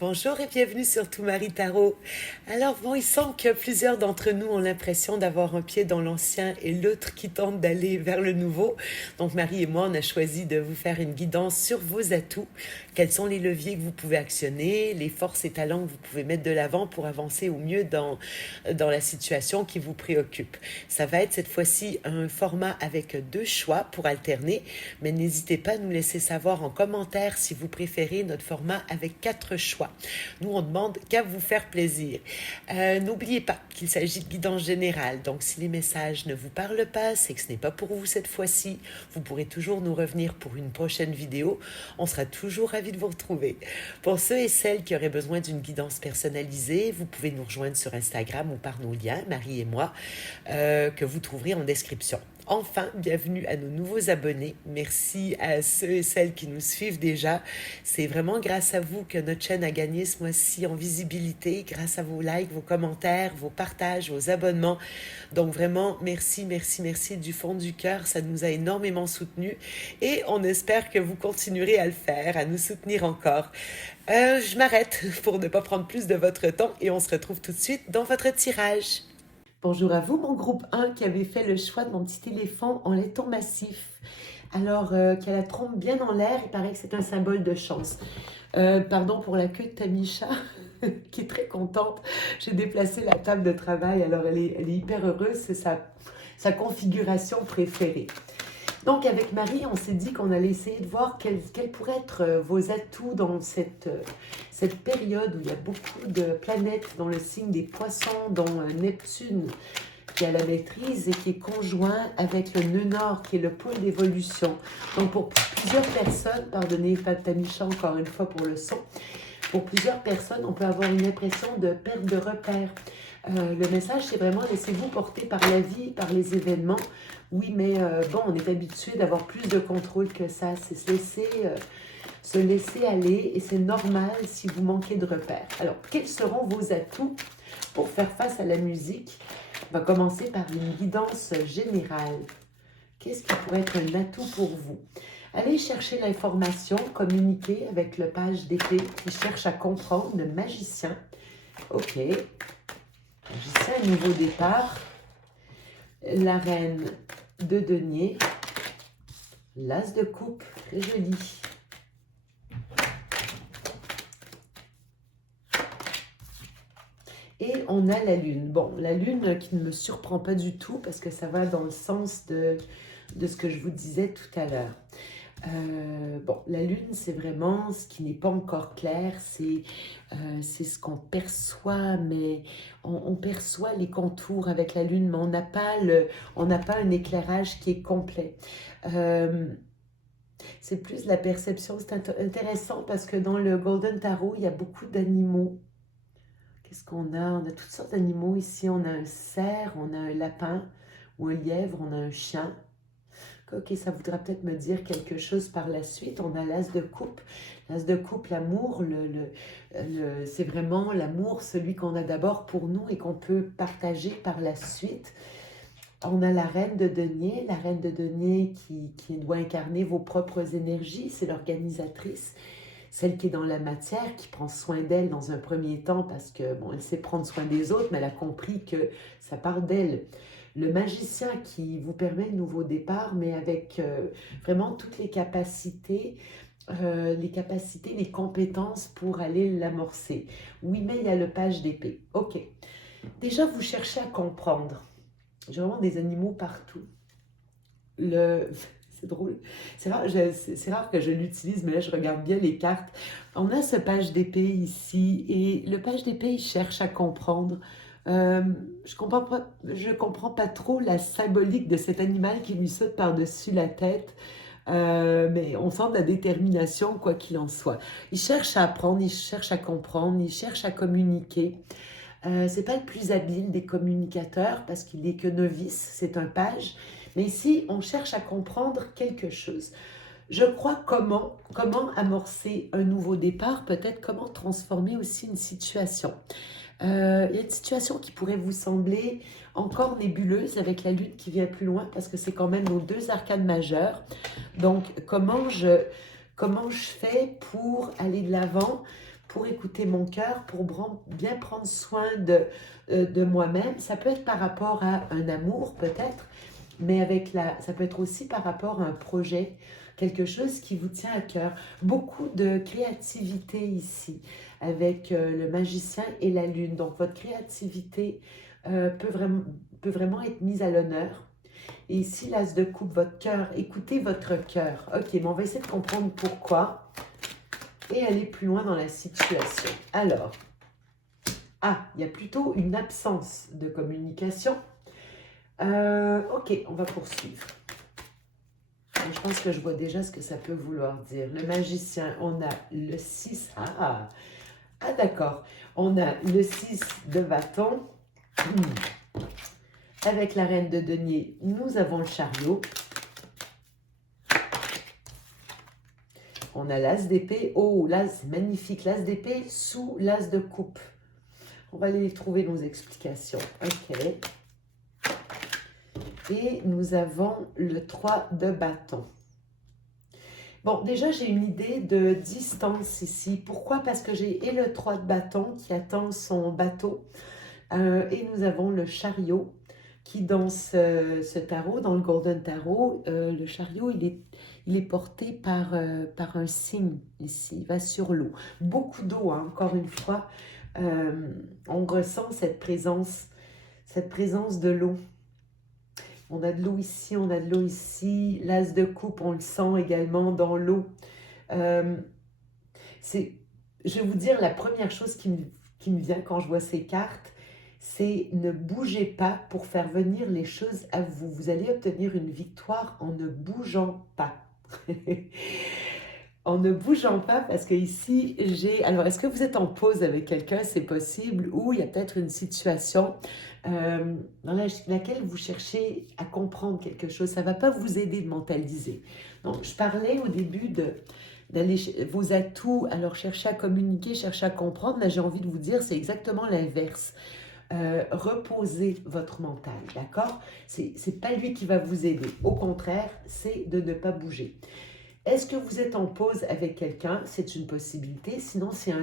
Bonjour et bienvenue sur Tout Marie Tarot. Alors bon, il semble que plusieurs d'entre nous ont l'impression d'avoir un pied dans l'ancien et l'autre qui tente d'aller vers le nouveau. Donc Marie et moi, on a choisi de vous faire une guidance sur vos atouts. Quels sont les leviers que vous pouvez actionner, les forces et talents que vous pouvez mettre de l'avant pour avancer au mieux dans la situation qui vous préoccupe. Ça va être cette fois-ci un format avec 2 choix pour alterner, mais n'hésitez pas à nous laisser savoir en commentaire si vous préférez notre format avec 4 choix. Nous, on demande qu'à vous faire plaisir. N'oubliez pas qu'il s'agit de guidance générale, donc si les messages ne vous parlent pas, c'est que ce n'est pas pour vous cette fois-ci. Vous pourrez toujours nous revenir pour une prochaine vidéo. On sera toujours ravis de vous retrouver. Pour ceux et celles qui auraient besoin d'une guidance personnalisée, vous pouvez nous rejoindre sur Instagram ou par nos liens, Marie et moi, que vous trouverez en description. Enfin, bienvenue à nos nouveaux abonnés. Merci à ceux et celles qui nous suivent déjà. C'est vraiment grâce à vous que notre chaîne a gagné ce mois-ci en visibilité, grâce à vos likes, vos commentaires, vos partages, vos abonnements. Donc vraiment, merci, merci, merci du fond du cœur. Ça nous a énormément soutenus et on espère que vous continuerez à le faire, à nous soutenir encore. Je m'arrête pour ne pas prendre plus de votre temps et on se retrouve tout de suite dans votre tirage. Bonjour à vous, mon groupe 1 qui avait fait le choix de mon petit éléphant en laiton massif. Alors, qui a la trompe bien en l'air, il paraît que c'est un symbole de chance. Pardon pour la queue de Tamisha, qui est très contente. J'ai déplacé la table de travail, alors elle est hyper heureuse, c'est sa configuration préférée. Donc, avec Marie, on s'est dit qu'on allait essayer de voir quels pourraient être vos atouts dans cette période où il y a beaucoup de planètes dans le signe des poissons, dont Neptune qui a la maîtrise et qui est conjoint avec le nœud nord qui est le pôle d'évolution. Donc, pour plusieurs personnes, pardonnez Tamisha encore une fois pour le son, pour plusieurs personnes, on peut avoir une impression de perte de repère. Le message, c'est vraiment laissez-vous porter par la vie, par les événements. Oui, mais bon, on est habitué d'avoir plus de contrôle que ça. C'est se laisser aller et c'est normal si vous manquez de repères. Alors, quels seront vos atouts pour faire face à la musique? On va commencer par une guidance générale. Qu'est-ce qui pourrait être un atout pour vous? Allez chercher l'information, communiquer avec le page d'épée qui cherche à comprendre, le magicien. Ok. Magicien, un nouveau départ. La reine de denier. L'as de coupe, très joli. Et on a la lune. Bon, la lune qui ne me surprend pas du tout parce que ça va dans le sens de ce que je vous disais tout à l'heure. Bon, la lune, c'est vraiment ce qui n'est pas encore clair, c'est ce qu'on perçoit, mais on perçoit les contours avec la lune, mais on n'a pas un éclairage qui est complet. C'est plus la perception, c'est intéressant parce que dans le Golden Tarot, il y a beaucoup d'animaux. Qu'est-ce qu'on a? On a toutes sortes d'animaux ici, on a un cerf, on a un lapin ou un lièvre, on a un chien. Ok, ça voudra peut-être me dire quelque chose par la suite. On a l'as de coupe. L'as de coupe, l'amour, c'est vraiment l'amour, celui qu'on a d'abord pour nous et qu'on peut partager par la suite. On a la reine de denier qui doit incarner vos propres énergies, c'est l'organisatrice, celle qui est dans la matière, qui prend soin d'elle dans un premier temps parce que, bon, elle sait prendre soin des autres, mais elle a compris que ça part d'elle. Le magicien qui vous permet un nouveau départ, mais avec vraiment toutes les capacités, les compétences pour aller l'amorcer. Oui, mais il y a le page d'épée. Ok. Déjà, vous cherchez à comprendre. J'ai vraiment des animaux partout. C'est drôle. C'est rare que je l'utilise, mais là, je regarde bien les cartes. On a ce page d'épée ici, et le page d'épée, il cherche à comprendre. Je comprends pas trop la symbolique de cet animal qui lui saute par-dessus la tête. Mais on sent de la détermination, quoi qu'il en soit. Il cherche à apprendre, il cherche à comprendre, il cherche à communiquer. C'est pas le plus habile des communicateurs parce qu'il n'est que novice, c'est un page. Mais ici, on cherche à comprendre quelque chose. Je crois comment amorcer un nouveau départ, peut-être comment transformer aussi une situation. Il y a une situation qui pourrait vous sembler encore nébuleuse avec la lune qui vient plus loin parce que c'est quand même nos 2 arcanes majeures. Donc, comment je fais pour aller de l'avant, pour écouter mon cœur, pour bien prendre soin de moi-même. Ça peut être par rapport à un amour peut-être, mais ça peut être aussi par rapport à un projet, quelque chose qui vous tient à cœur. Beaucoup de créativité ici, avec le magicien et la lune. Donc votre créativité peut vraiment être mise à l'honneur. Et ici, l'as de coupe, votre cœur. Écoutez votre cœur. Ok, mais on va essayer de comprendre pourquoi et aller plus loin dans la situation. Alors, il y a plutôt une absence de communication. Ok, on va poursuivre. Je pense que je vois déjà ce que ça peut vouloir dire. Le magicien, on a le 6. D'accord. On a le 6 de bâton. Avec la reine de denier, nous avons le chariot. On a l'as d'épée. Oh, l'as, magnifique. L'as d'épée sous l'as de coupe. On va aller trouver nos explications. Ok. Et nous avons le 3 de bâton. Bon, déjà, j'ai une idée de distance ici. Pourquoi? Parce que j'ai et le 3 de bâton qui attend son bateau. Et nous avons le chariot qui, dans ce tarot, dans le Golden Tarot, le chariot, il est porté par un signe ici. Il va sur l'eau. Beaucoup d'eau, hein, encore une fois. On ressent cette présence de l'eau. On a de l'eau ici, on a de l'eau ici. L'as de coupe, on le sent également dans l'eau. Je vais vous dire, la première chose qui me vient quand je vois ces cartes, c'est ne bougez pas pour faire venir les choses à vous. Vous allez obtenir une victoire en ne bougeant pas. En ne bougeant pas, parce que ici, alors, est-ce que vous êtes en pause avec quelqu'un? C'est possible. Ou il y a peut-être une situation dans laquelle vous cherchez à comprendre quelque chose. Ça ne va pas vous aider de mentaliser. Donc, je parlais au début d'aller vos atouts, alors chercher à communiquer, chercher à comprendre. Là, j'ai envie de vous dire, c'est exactement l'inverse. Reposez votre mental, d'accord? C'est pas lui qui va vous aider. Au contraire, c'est de ne pas bouger. Est-ce que vous êtes en pause avec quelqu'un? C'est une possibilité. Sinon, c'est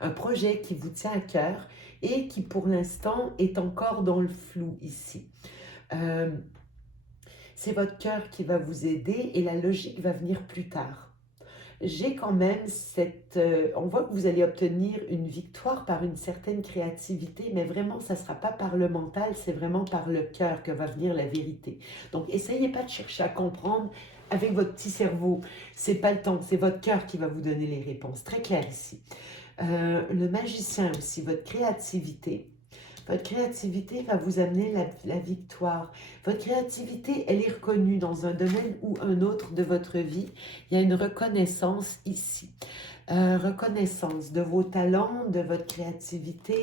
un projet qui vous tient à cœur et qui, pour l'instant, est encore dans le flou ici. C'est votre cœur qui va vous aider et la logique va venir plus tard. J'ai quand même on voit que vous allez obtenir une victoire par une certaine créativité, mais vraiment, ça ne sera pas par le mental, c'est vraiment par le cœur que va venir la vérité. Donc, essayez pas de chercher à comprendre avec votre petit cerveau. C'est pas le temps, c'est votre cœur qui va vous donner les réponses. Très clair ici. Le magicien aussi, votre créativité. Votre créativité va vous amener la victoire. Votre créativité, elle est reconnue dans un domaine ou un autre de votre vie. Il y a une reconnaissance ici. Reconnaissance de vos talents, de votre créativité.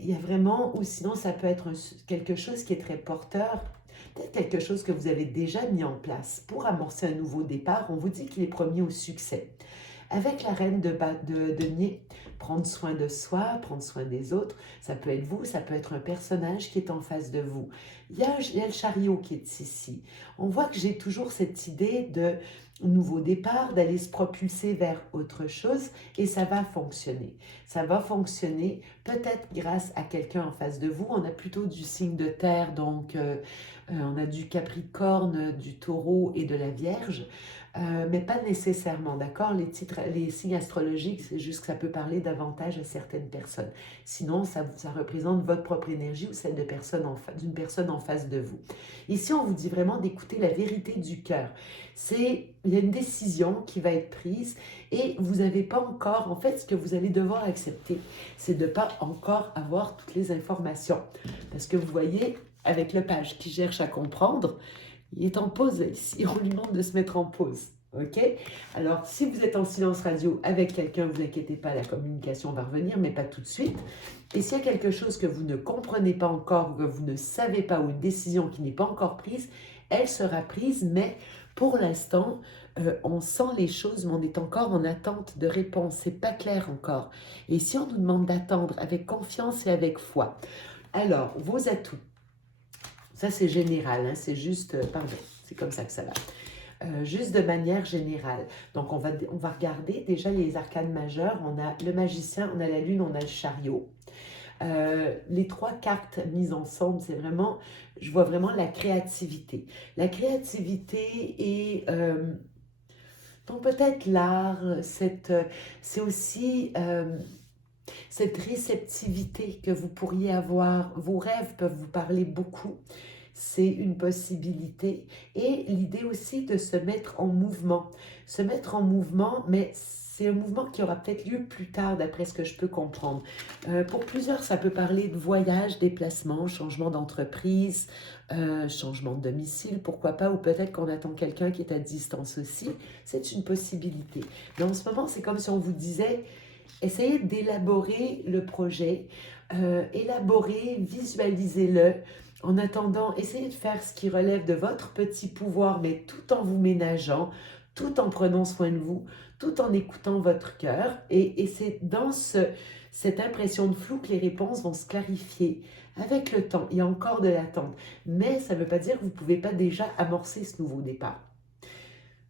Il y a vraiment, ou sinon ça peut être quelque chose qui est très porteur. Peut-être quelque chose que vous avez déjà mis en place pour amorcer un nouveau départ. On vous dit qu'il est promis au succès. Avec la reine de denier, prendre soin de soi, prendre soin des autres, ça peut être vous, ça peut être un personnage qui est en face de vous. Il y a le chariot qui est ici. On voit que j'ai toujours cette idée de nouveau départ, d'aller se propulser vers autre chose et ça va fonctionner. Ça va fonctionner peut-être grâce à quelqu'un en face de vous. On a plutôt du signe de terre, donc on a du Capricorne, du Taureau et de la Vierge. Mais pas nécessairement, d'accord? Les signes astrologiques, c'est juste que ça peut parler davantage à certaines personnes. Sinon, ça représente votre propre énergie ou celle d'une personne en face de vous. Ici, on vous dit vraiment d'écouter la vérité du cœur. Il y a une décision qui va être prise et vous n'avez pas encore, en fait, ce que vous allez devoir accepter, c'est de ne pas encore avoir toutes les informations. Parce que vous voyez, avec le page qui cherche à comprendre, il est en pause ici, on lui demande de se mettre en pause. Ok? Alors, si vous êtes en silence radio avec quelqu'un, vous inquiétez pas, la communication va revenir, mais pas tout de suite. Et s'il y a quelque chose que vous ne comprenez pas encore, que vous ne savez pas, ou une décision qui n'est pas encore prise, elle sera prise, mais pour l'instant, on sent les choses, mais on est encore en attente de réponse. C'est pas clair encore. Et si on nous demande d'attendre avec confiance et avec foi, alors, vos atouts. Ça, c'est général, hein, c'est juste, pardon, c'est comme ça que ça va. juste de manière générale. Donc, on va regarder déjà les arcanes majeures. On a le magicien, on a la lune, on a le chariot. Les trois cartes mises ensemble, c'est vraiment, je vois vraiment la créativité. La créativité et donc peut-être l'art, c'est aussi cette réceptivité que vous pourriez avoir. Vos rêves peuvent vous parler beaucoup. C'est une possibilité. Et l'idée aussi de se mettre en mouvement. Se mettre en mouvement, mais c'est un mouvement qui aura peut-être lieu plus tard, d'après ce que je peux comprendre. Pour plusieurs, ça peut parler de voyage, déplacement, changement d'entreprise, changement de domicile, pourquoi pas, ou peut-être qu'on attend quelqu'un qui est à distance aussi. C'est une possibilité. Mais en ce moment, c'est comme si on vous disait, essayez d'élaborer le projet, élaborer, visualisez-le. En attendant, essayez de faire ce qui relève de votre petit pouvoir, mais tout en vous ménageant, tout en prenant soin de vous, tout en écoutant votre cœur. Et c'est dans cette impression de flou que les réponses vont se clarifier avec le temps. Il y a encore de l'attente, mais ça ne veut pas dire que vous ne pouvez pas déjà amorcer ce nouveau départ.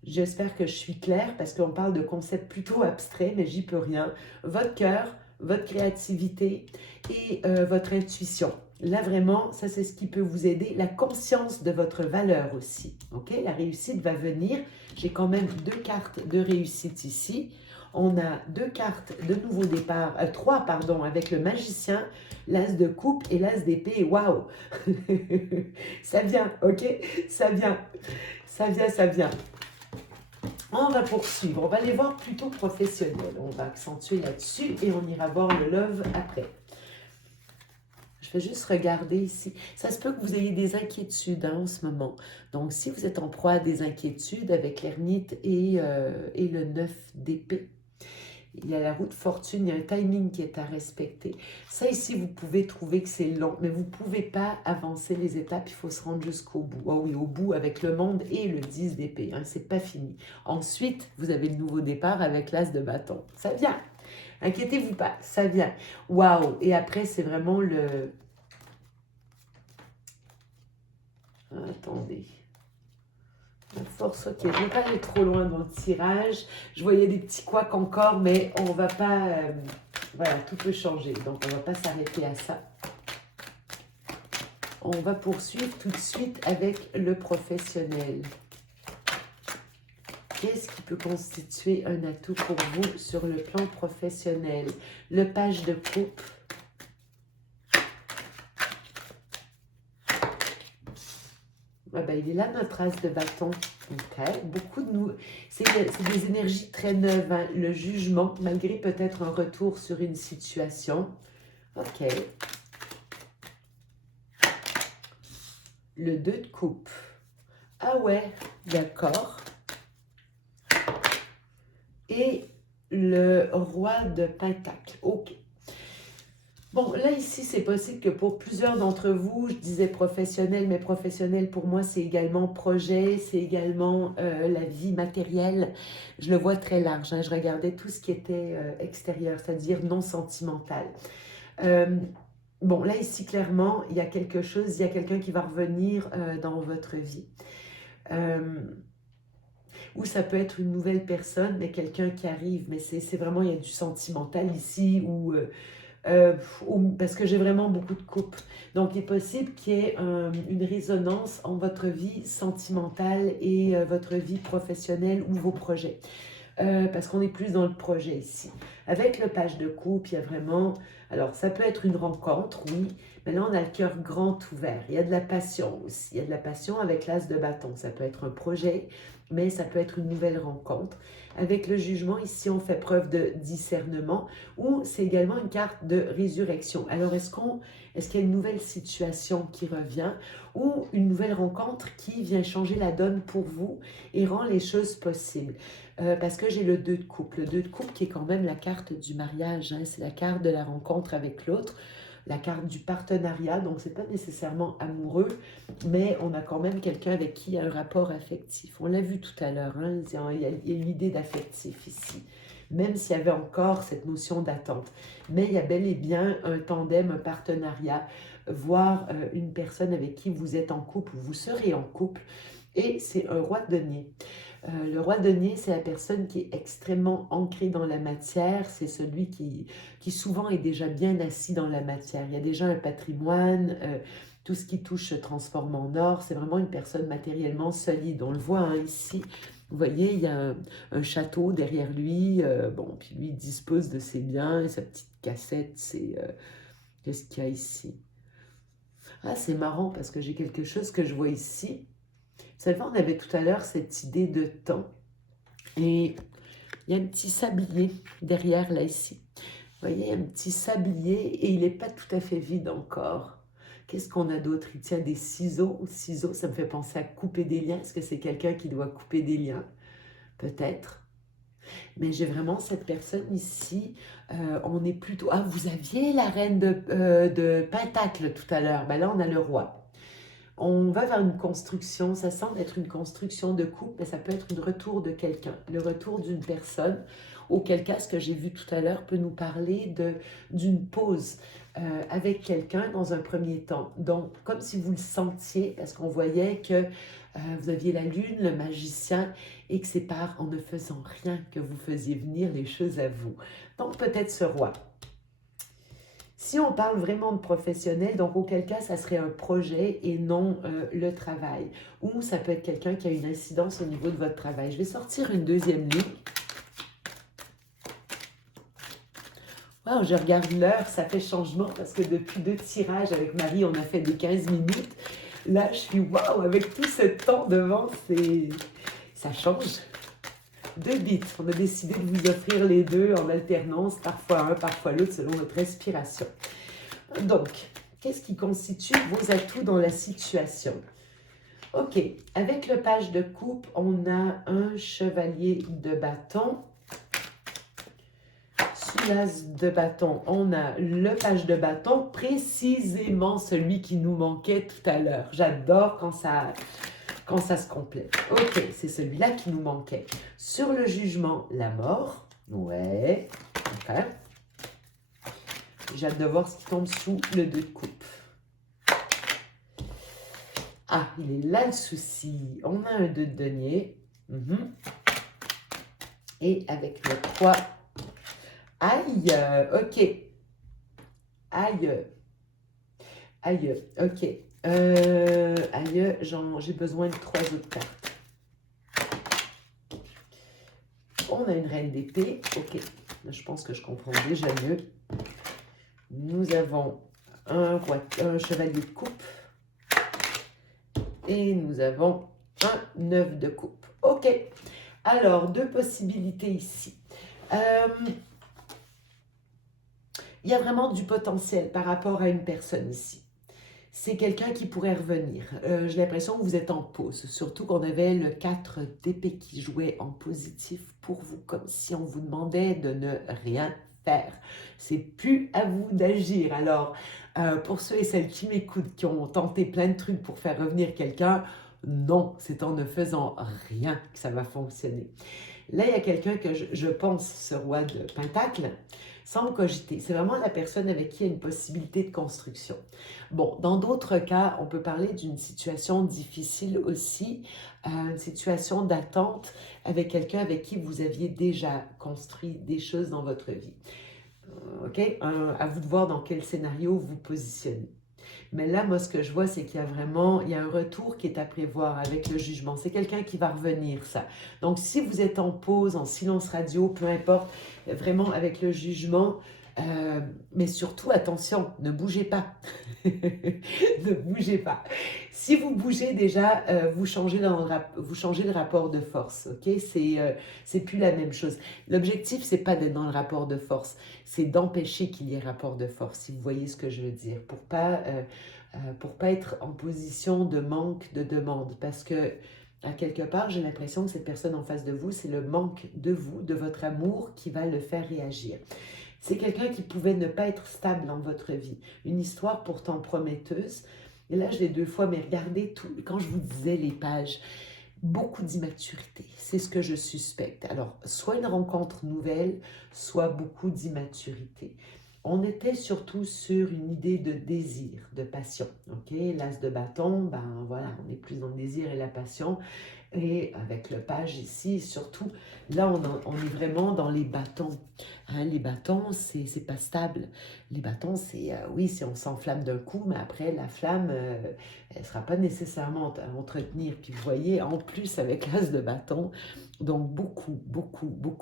J'espère que je suis claire parce qu'on parle de concepts plutôt abstraits, mais j'y peux rien. Votre cœur, votre créativité et votre intuition. Là, vraiment, ça, c'est ce qui peut vous aider. La conscience de votre valeur aussi. OK? La réussite va venir. J'ai quand même 2 cartes de réussite ici. On a 2 cartes de nouveau départ, 3, pardon, avec le magicien, l'as de coupe et l'as d'épée. Waouh! Ça vient, OK? Ça vient. Ça vient, ça vient. On va poursuivre, on va aller voir plutôt professionnel. On va accentuer là-dessus et on ira voir le love après. Je vais juste regarder ici. Ça se peut que vous ayez des inquiétudes en ce moment. Donc, si vous êtes en proie à des inquiétudes avec l'ermite et le 9 d'épée, il y a la roue de fortune, il y a un timing qui est à respecter. Ça ici, vous pouvez trouver que c'est long, mais vous ne pouvez pas avancer les étapes, il faut se rendre jusqu'au bout. Oh oui, au bout avec le monde et le 10 d'épée, hein, c'est pas fini. Ensuite, vous avez le nouveau départ avec l'as de bâton. Ça vient, inquiétez-vous pas, ça vient. Waouh, et après, c'est vraiment le... Attendez... La force, ok, je ne vais pas aller trop loin dans le tirage. Je voyais des petits couacs encore, mais on ne va pas... voilà, tout peut changer, donc on ne va pas s'arrêter à ça. On va poursuivre tout de suite avec le professionnel. Qu'est-ce qui peut constituer un atout pour vous sur le plan professionnel? Le page de coupe. Ah ben, il est là, notre as de bâton. Okay. Beaucoup de nous... C'est des énergies très neuves. Hein? Le jugement, malgré peut-être un retour sur une situation. OK. Le 2 de coupe. Ah ouais, d'accord. Et le roi de pentacle. OK. Bon, là, ici, c'est possible que pour plusieurs d'entre vous, je disais professionnel, mais professionnel, pour moi, c'est également projet, c'est également la vie matérielle. Je le vois très large, hein. Je regardais tout ce qui était extérieur, c'est-à-dire non sentimental. Bon, là, ici, clairement, il y a quelque chose, il y a quelqu'un qui va revenir dans votre vie. Ou ça peut être une nouvelle personne, mais quelqu'un qui arrive. Mais c'est vraiment, il y a du sentimental ici, ou... parce que j'ai vraiment beaucoup de couples. Donc, il est possible qu'il y ait une résonance en votre vie sentimentale et votre vie professionnelle ou vos projets. Parce qu'on est plus dans le projet ici. Avec le page de coupe, il y a vraiment... Alors, ça peut être une rencontre, oui, mais là, on a le cœur grand ouvert. Il y a de la passion aussi. Il y a de la passion avec l'as de bâton. Ça peut être un projet, mais ça peut être une nouvelle rencontre. Avec le jugement, ici, on fait preuve de discernement ou c'est également une carte de résurrection. Alors, est-ce qu'il y a une nouvelle situation qui revient ou une nouvelle rencontre qui vient changer la donne pour vous et rend les choses possibles? Parce que j'ai le 2 de coupe. Le 2 de coupe qui est quand même la carte du mariage. Hein, c'est la carte de la rencontre avec l'autre. La carte du partenariat, donc c'est pas nécessairement amoureux, mais on a quand même quelqu'un avec qui il y a un rapport affectif. On l'a vu tout à l'heure, hein, il y a l'idée d'affectif ici, même s'il y avait encore cette notion d'attente. Mais il y a bel et bien un tandem, un partenariat, voire une personne avec qui vous êtes en couple, ou vous serez en couple, et c'est un roi de denier. Le roi de denier, c'est la personne qui est extrêmement ancrée dans la matière, c'est celui qui souvent est déjà bien assis dans la matière. Il y a déjà un patrimoine, tout ce qui touche se transforme en or, c'est vraiment une personne matériellement solide. On le voit hein, ici, vous voyez, il y a un château derrière lui, bon, puis lui il dispose de ses biens, et sa petite cassette, c'est... qu'est-ce qu'il y a ici? Ah, c'est marrant parce que j'ai quelque chose que je vois ici. Seulement, on avait tout à l'heure cette idée de temps. Et il y a un petit sablier derrière, là, ici. Vous voyez, un petit sablier et il n'est pas tout à fait vide encore. Qu'est-ce qu'on a d'autre? Il tient des ciseaux. Ciseaux, ça me fait penser à couper des liens. Est-ce que c'est quelqu'un qui doit couper des liens? Peut-être. Mais j'ai vraiment cette personne ici. On est plutôt... Ah, vous aviez la reine de Pentacle tout à l'heure. Ben là, on a le roi. On va vers une construction, ça semble être une construction de couple, mais ça peut être le retour de quelqu'un, le retour d'une personne. Auquel cas, ce que j'ai vu tout à l'heure peut nous parler d'une pause avec quelqu'un dans un premier temps. Donc, comme si vous le sentiez, parce qu'on voyait que vous aviez la lune, le magicien, et que c'est par en ne faisant rien que vous faisiez venir les choses à vous. Donc, peut-être ce roi. Si on parle vraiment de professionnel, donc auquel cas ça serait un projet et non le travail. Ou ça peut être quelqu'un qui a une incidence au niveau de votre travail. Je vais sortir une deuxième ligne. Wow, je regarde l'heure, ça fait changement parce que depuis 2 tirages avec Marie, on a fait des 15 minutes. Là, je suis waouh, avec tout ce temps devant, ça change. 2 bits. On a décidé de vous offrir les deux en alternance, parfois un, parfois l'autre, selon votre respiration. Donc, qu'est-ce qui constitue vos atouts dans la situation? Ok, avec le page de coupe, on a un chevalier de bâton. Sous l'as de bâton, on a le page de bâton, précisément celui qui nous manquait tout à l'heure. J'adore quand ça se complète. Ok, c'est celui-là qui nous manquait. Sur le jugement, la mort. Ouais, ok. J'ai hâte de voir ce qui tombe sous le 2 de coupe. Ah, il est là le souci. On a un 2 de denier. Et avec le 3. Aïe, ok. Aïe. Aïe, ok. Aïe, j'ai besoin de 3 autres cartes. On a une reine d'épée. Ok, là, je pense que je comprends déjà mieux. Nous avons un chevalier de coupe. Et nous avons un 9 de coupe. Ok, alors 2 possibilités ici. Il y a vraiment du potentiel par rapport à une personne ici. C'est quelqu'un qui pourrait revenir. J'ai l'impression que vous êtes en pause, surtout qu'on avait le 4 d'épée qui jouait en positif pour vous, comme si on vous demandait de ne rien faire. C'est plus à vous d'agir. Alors, pour ceux et celles qui m'écoutent, qui ont tenté plein de trucs pour faire revenir quelqu'un, non, c'est en ne faisant rien que ça va fonctionner. Là, il y a quelqu'un que je pense, ce roi de Pentacle, sans cogiter. C'est vraiment la personne avec qui il y a une possibilité de construction. Bon, dans d'autres cas, on peut parler d'une situation difficile aussi, une situation d'attente avec quelqu'un avec qui vous aviez déjà construit des choses dans votre vie. OK? À vous de voir dans quel scénario vous positionnez. Mais là, moi, ce que je vois, c'est qu'il y a vraiment, il y a un retour qui est à prévoir avec le jugement. C'est quelqu'un qui va revenir, ça. Donc, si vous êtes en pause, en silence radio, peu importe, vraiment avec le jugement, mais surtout, attention, ne bougez pas. Ne bougez pas. Si vous bougez déjà, vous changez le rapport de force, ok? C'est plus la même chose. L'objectif, c'est pas d'être dans le rapport de force, c'est d'empêcher qu'il y ait rapport de force, si vous voyez ce que je veux dire, pour pas être en position de manque de demande, parce que à quelque part, j'ai l'impression que cette personne en face de vous, c'est le manque de vous, de votre amour qui va le faire réagir. C'est quelqu'un qui pouvait ne pas être stable dans votre vie. Une histoire pourtant prometteuse. Et là, je l'ai 2 fois, mais regardez tout. Quand je vous disais les pages, beaucoup d'immaturité. C'est ce que je suspecte. Alors, soit une rencontre nouvelle, soit beaucoup d'immaturité. On était surtout sur une idée de désir, de passion. Ok, l'as de bâton, ben voilà, on est plus dans le désir et la passion. Et avec le page ici, surtout, là, on est vraiment dans les bâtons. Hein, les bâtons, c'est pas stable. Les bâtons, c'est, oui, si on s'enflamme d'un coup, mais après, la flamme, elle sera pas nécessairement à entretenir. Puis vous voyez, en plus, avec l'as de bâton, donc beaucoup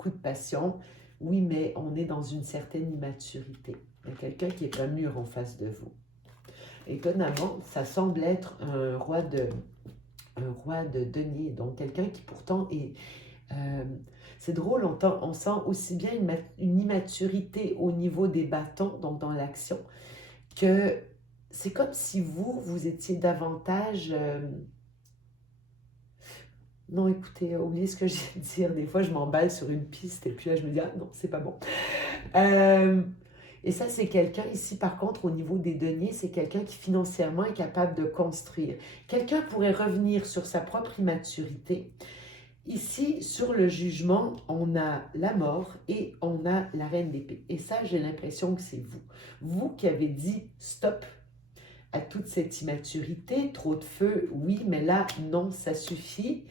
de passion. Oui, mais on est dans une certaine immaturité. Il y a quelqu'un qui est pas mûr en face de vous. Étonnamment, ça semble être un roi de denier, donc quelqu'un qui pourtant est... euh, c'est drôle, on sent aussi bien une immaturité au niveau des bâtons, donc dans l'action, que c'est comme si vous étiez davantage... non, écoutez, oubliez ce que je viens de dire. Des fois, je m'emballe sur une piste et puis là, je me dis, ah non, c'est pas bon. Euh, et ça, c'est quelqu'un ici, par contre, au niveau des deniers, c'est quelqu'un qui financièrement est capable de construire. Quelqu'un pourrait revenir sur sa propre immaturité. Ici, sur le jugement, on a la mort et on a la reine d'épée. Et ça, j'ai l'impression que c'est vous. Vous qui avez dit stop à toute cette immaturité, trop de feu, oui, mais là, non, ça suffit.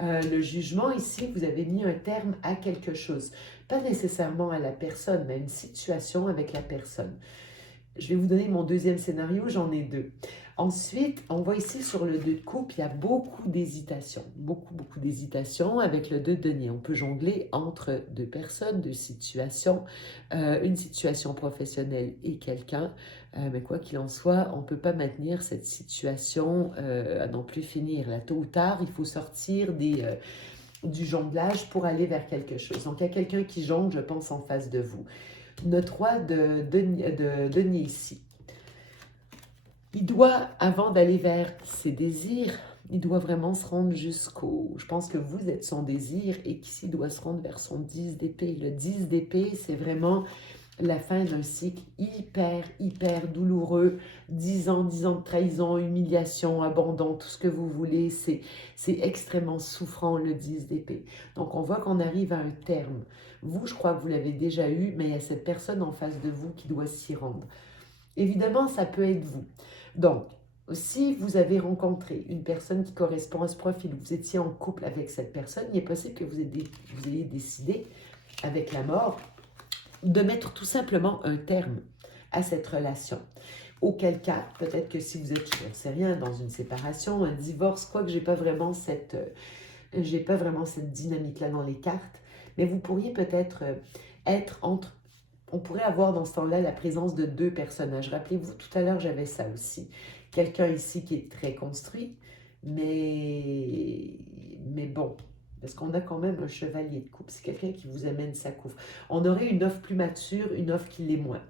Le jugement, ici, vous avez mis un terme à quelque chose. Pas nécessairement à la personne, mais à une situation avec la personne. Je vais vous donner mon deuxième scénario, j'en ai deux. Ensuite, on voit ici sur le 2 de coupe, il y a beaucoup d'hésitation. Beaucoup d'hésitation avec le 2 de denier. On peut jongler entre deux personnes, deux situations, une situation professionnelle et quelqu'un. Mais quoi qu'il en soit, on ne peut pas maintenir cette situation à non plus finir. Là, tôt ou tard, il faut sortir du jonglage pour aller vers quelque chose. Donc, il y a quelqu'un qui jongle, je pense, en face de vous. Notre roi de denier ici. Il doit, avant d'aller vers ses désirs, il doit vraiment se rendre jusqu'au... Je pense que vous êtes son désir et qu'ici, il doit se rendre vers son 10 d'épée. Le 10 d'épée, c'est vraiment la fin d'un cycle hyper douloureux. 10 ans de trahison, humiliation, abandon, tout ce que vous voulez. C'est extrêmement souffrant, le 10 d'épée. Donc, on voit qu'on arrive à un terme. Vous, je crois que vous l'avez déjà eu, mais il y a cette personne en face de vous qui doit s'y rendre. Évidemment, ça peut être vous. Donc, si vous avez rencontré une personne qui correspond à ce profil, vous étiez en couple avec cette personne, il est possible que vous ayez décidé, avec la mort, de mettre tout simplement un terme à cette relation. Auquel cas, peut-être que si vous êtes, je ne sais rien, dans une séparation, un divorce, quoi que j'ai pas vraiment cette dynamique-là dans les cartes, mais vous pourriez peut-être être entre... On pourrait avoir dans ce temps-là la présence de deux personnages. Rappelez-vous, tout à l'heure, j'avais ça aussi. Quelqu'un ici qui est très construit, mais bon, parce qu'on a quand même un chevalier de coupe. C'est quelqu'un qui vous amène sa couve. On aurait une offre plus mature, une offre qui l'est moins.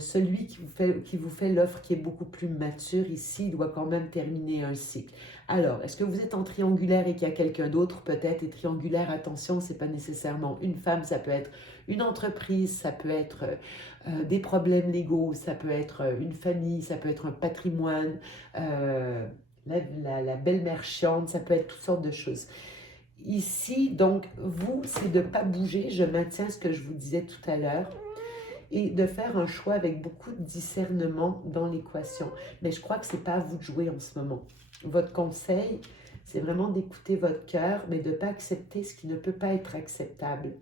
Celui qui vous fait l'offre qui est beaucoup plus mature ici, doit quand même terminer un cycle. Alors, est-ce que vous êtes en triangulaire et qu'il y a quelqu'un d'autre peut-être? Et triangulaire, attention, c'est pas nécessairement une femme, ça peut être une entreprise, ça peut être des problèmes légaux, ça peut être une famille, ça peut être un patrimoine, la belle-mère chiante, ça peut être toutes sortes de choses. Ici, donc, vous, c'est de ne pas bouger, je maintiens ce que je vous disais tout à l'heure, et de faire un choix avec beaucoup de discernement dans l'équation. Mais je crois que ce n'est pas à vous de jouer en ce moment. Votre conseil, c'est vraiment d'écouter votre cœur, mais de ne pas accepter ce qui ne peut pas être acceptable.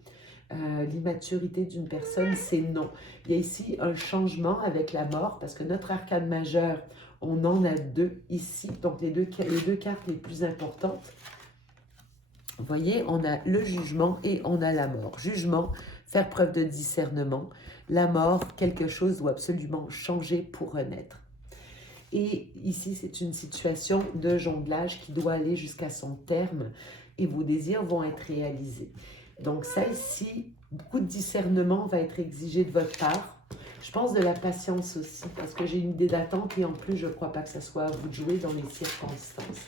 L'immaturité d'une personne, c'est non. Il y a ici un changement avec la mort, parce que notre arcane majeur, on en a deux ici, donc les deux cartes les plus importantes. Vous voyez, on a le jugement et on a la mort. Jugement, faire preuve de discernement. La mort, quelque chose doit absolument changer pour renaître. Et ici, c'est une situation de jonglage qui doit aller jusqu'à son terme et vos désirs vont être réalisés. Donc ça ici, beaucoup de discernement va être exigé de votre part. Je pense de la patience aussi, parce que j'ai une idée d'attente et en plus, je ne crois pas que ce soit à vous de jouer dans les circonstances.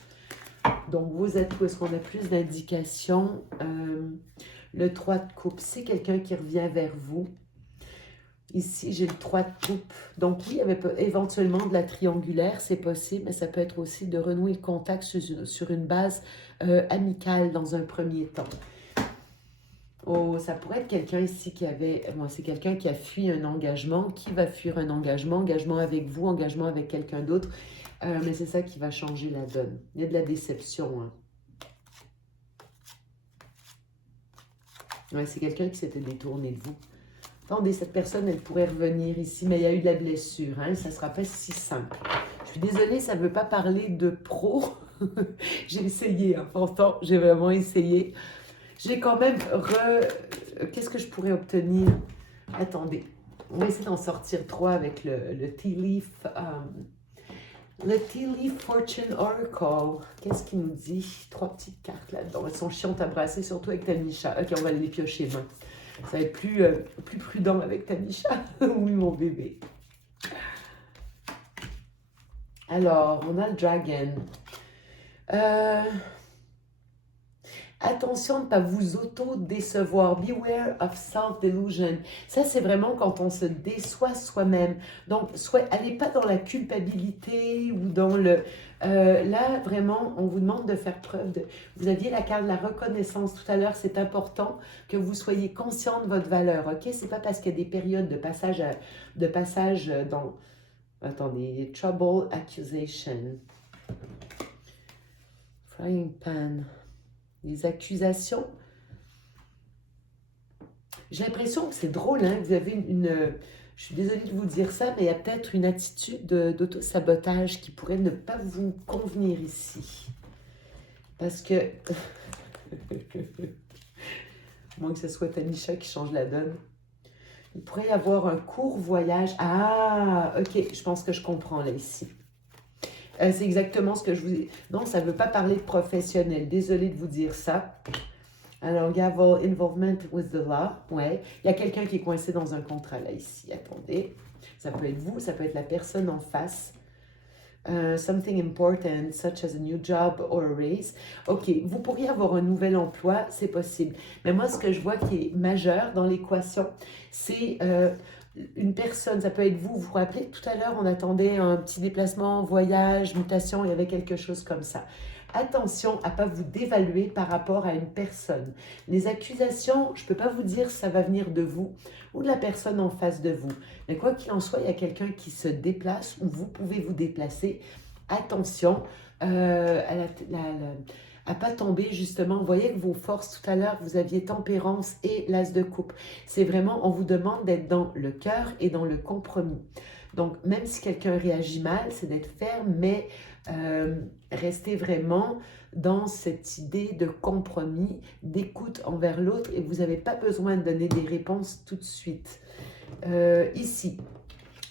Donc, vous êtes où? Est-ce qu'on a plus d'indications? Le 3 de coupe, c'est quelqu'un qui revient vers vous. Ici, j'ai le 3 de coupe. Donc, oui, il y avait éventuellement de la triangulaire, c'est possible, mais ça peut être aussi de renouer le contact sur une base amicale dans un premier temps. Oh, ça pourrait être quelqu'un ici qui avait... Moi, c'est quelqu'un qui a fui un engagement, qui va fuir un engagement, engagement avec vous, engagement avec quelqu'un d'autre. Mais c'est ça qui va changer la donne. Il y a de la déception, hein. Ouais, c'est quelqu'un qui s'était détourné de vous. Attendez, cette personne, elle pourrait revenir ici, mais il y a eu de la blessure, hein, ça ne sera pas si simple. Je suis désolée, ça ne veut pas parler de pro. J'ai essayé, hein, pourtant, j'ai vraiment essayé. J'ai quand même Qu'est-ce que je pourrais obtenir? Attendez, on va essayer d'en sortir trois avec le Tea Leaf. Le Tea Leaf Fortune Oracle. Qu'est-ce qu'il nous dit? Trois petites cartes là-dedans. Elles sont chiantes à brasser, surtout avec Tanisha. Ok, on va les piocher main. Ça va être plus prudent avec Tanisha. Oui, mon bébé. Alors, on a le Dragon. Attention de ne pas vous auto-décevoir. Beware of self-delusion. Ça, c'est vraiment quand on se déçoit soi-même. Donc, allez pas dans la culpabilité ou dans le... là, vraiment, on vous demande de faire preuve de... Vous aviez la carte de la reconnaissance tout à l'heure. C'est important que vous soyez conscient de votre valeur. OK? C'est pas parce qu'il y a des périodes de passage dans... Attendez. Trouble, accusation. Frying pan. Les accusations. J'ai l'impression que c'est drôle, hein, que vous avez je suis désolée de vous dire ça, mais il y a peut-être une attitude d'auto-sabotage qui pourrait ne pas vous convenir ici. Parce que... moins que ce soit Tanisha qui change la donne. Il pourrait y avoir un court voyage. Ah, ok, je pense que je comprends là, ici. C'est exactement ce que je vous ai... Non, ça ne veut pas parler de professionnel. Désolée de vous dire ça. Alors, gavel, involvement with the law. Ouais. Il y a quelqu'un qui est coincé dans un contrat là, ici. Attendez. Ça peut être vous, ça peut être la personne en face. Something important, such as a new job or a raise. Ok, vous pourriez avoir un nouvel emploi, c'est possible. Mais moi, ce que je vois qui est majeur dans l'équation, c'est une personne, ça peut être vous, vous vous rappelez, tout à l'heure, on attendait un petit déplacement, voyage, mutation, il y avait quelque chose comme ça. Attention à ne pas vous dévaluer par rapport à une personne. Les accusations, je ne peux pas vous dire si ça va venir de vous ou de la personne en face de vous. Mais quoi qu'il en soit, il y a quelqu'un qui se déplace ou vous pouvez vous déplacer. Attention à ne pas tomber justement. Vous voyez que vos forces tout à l'heure, vous aviez tempérance et l'as de coupe. C'est vraiment, on vous demande d'être dans le cœur et dans le compromis. Donc, même si quelqu'un réagit mal, c'est d'être ferme, mais restez vraiment dans cette idée de compromis, d'écoute envers l'autre et vous n'avez pas besoin de donner des réponses tout de suite. Ici,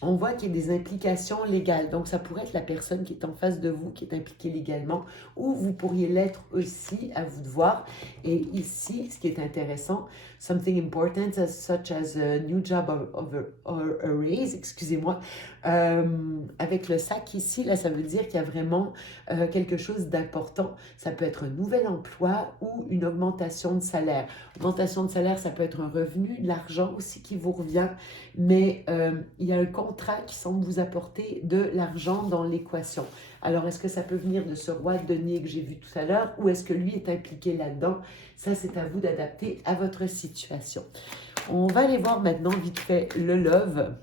on voit qu'il y a des implications légales. Donc, ça pourrait être la personne qui est en face de vous, qui est impliquée légalement, ou vous pourriez l'être aussi, à vous de voir. Et ici, ce qui est intéressant, something important, such as a new job or a raise, excusez-moi. Avec le sac ici, là, ça veut dire qu'il y a vraiment quelque chose d'important. Ça peut être un nouvel emploi ou une augmentation de salaire. Augmentation de salaire, ça peut être un revenu, de l'argent aussi qui vous revient, mais il y a un contrat qui semble vous apporter de l'argent dans l'équation. Alors, est-ce que ça peut venir de ce roi de denier que j'ai vu tout à l'heure ou est-ce que lui est impliqué là-dedans? Ça, c'est à vous d'adapter à votre situation. On va aller voir maintenant vite fait le love.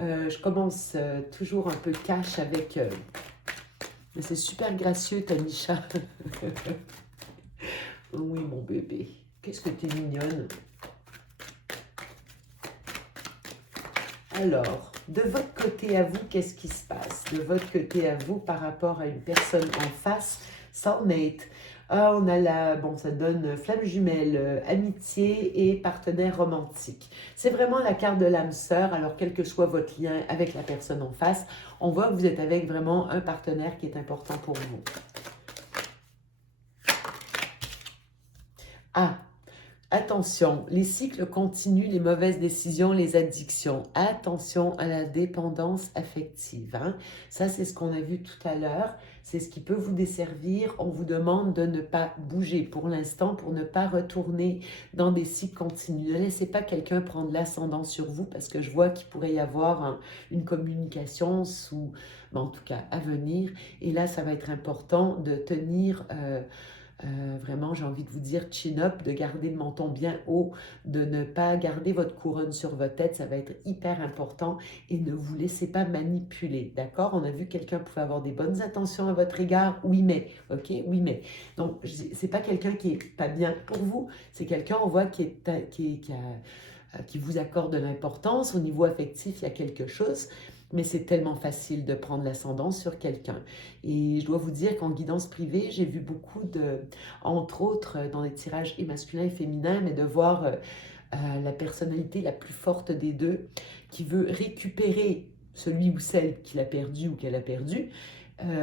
Je commence toujours un peu cash avec... mais c'est super gracieux, Tanisha. Oui, mon bébé. Qu'est-ce que t'es mignonne. Alors, de votre côté à vous, qu'est-ce qui se passe? De votre côté à vous, par rapport à une personne en face, soulmate. Ah, on a bon, ça donne flamme jumelle, amitié et partenaire romantique. C'est vraiment la carte de l'âme sœur, alors quel que soit votre lien avec la personne en face, on voit que vous êtes avec vraiment un partenaire qui est important pour vous. Ah, attention, les cycles continuent, les mauvaises décisions, les addictions. Attention à la dépendance affective. Hein. Ça, c'est ce qu'on a vu tout à l'heure. C'est ce qui peut vous desservir. On vous demande de ne pas bouger pour l'instant, pour ne pas retourner dans des cycles continus. Ne laissez pas quelqu'un prendre l'ascendant sur vous parce que je vois qu'il pourrait y avoir une communication en tout cas à venir. Et là, ça va être important de tenir... Vraiment, j'ai envie de vous dire chin up, de garder le menton bien haut, de ne pas garder votre couronne sur votre tête, ça va être hyper important et ne vous laissez pas manipuler, d'accord? On a vu que quelqu'un pouvait avoir des bonnes intentions à votre égard, oui mais, ok? Oui mais. Donc, c'est pas quelqu'un qui est pas bien pour vous, c'est quelqu'un, on voit, qui vous accorde de l'importance. Au niveau affectif, il y a quelque chose, mais c'est tellement facile de prendre l'ascendance sur quelqu'un. Et je dois vous dire qu'en guidance privée, j'ai vu beaucoup entre autres dans les tirages et masculins et féminins, mais de voir la personnalité la plus forte des deux qui veut récupérer celui ou celle qu'il a perdu ou qu'elle a perdu.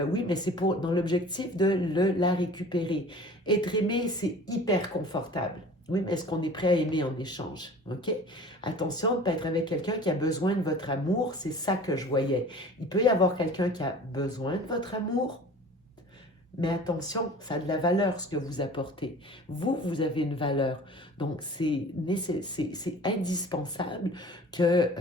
Oui, mais c'est dans l'objectif de la récupérer. Être aimé, c'est hyper confortable. Oui, mais est-ce qu'on est prêt à aimer en échange? OK? Attention de ne pas être avec quelqu'un qui a besoin de votre amour, c'est ça que je voyais. Il peut y avoir quelqu'un qui a besoin de votre amour, mais attention, ça a de la valeur ce que vous apportez. Vous, vous avez une valeur. Donc, c'est indispensable que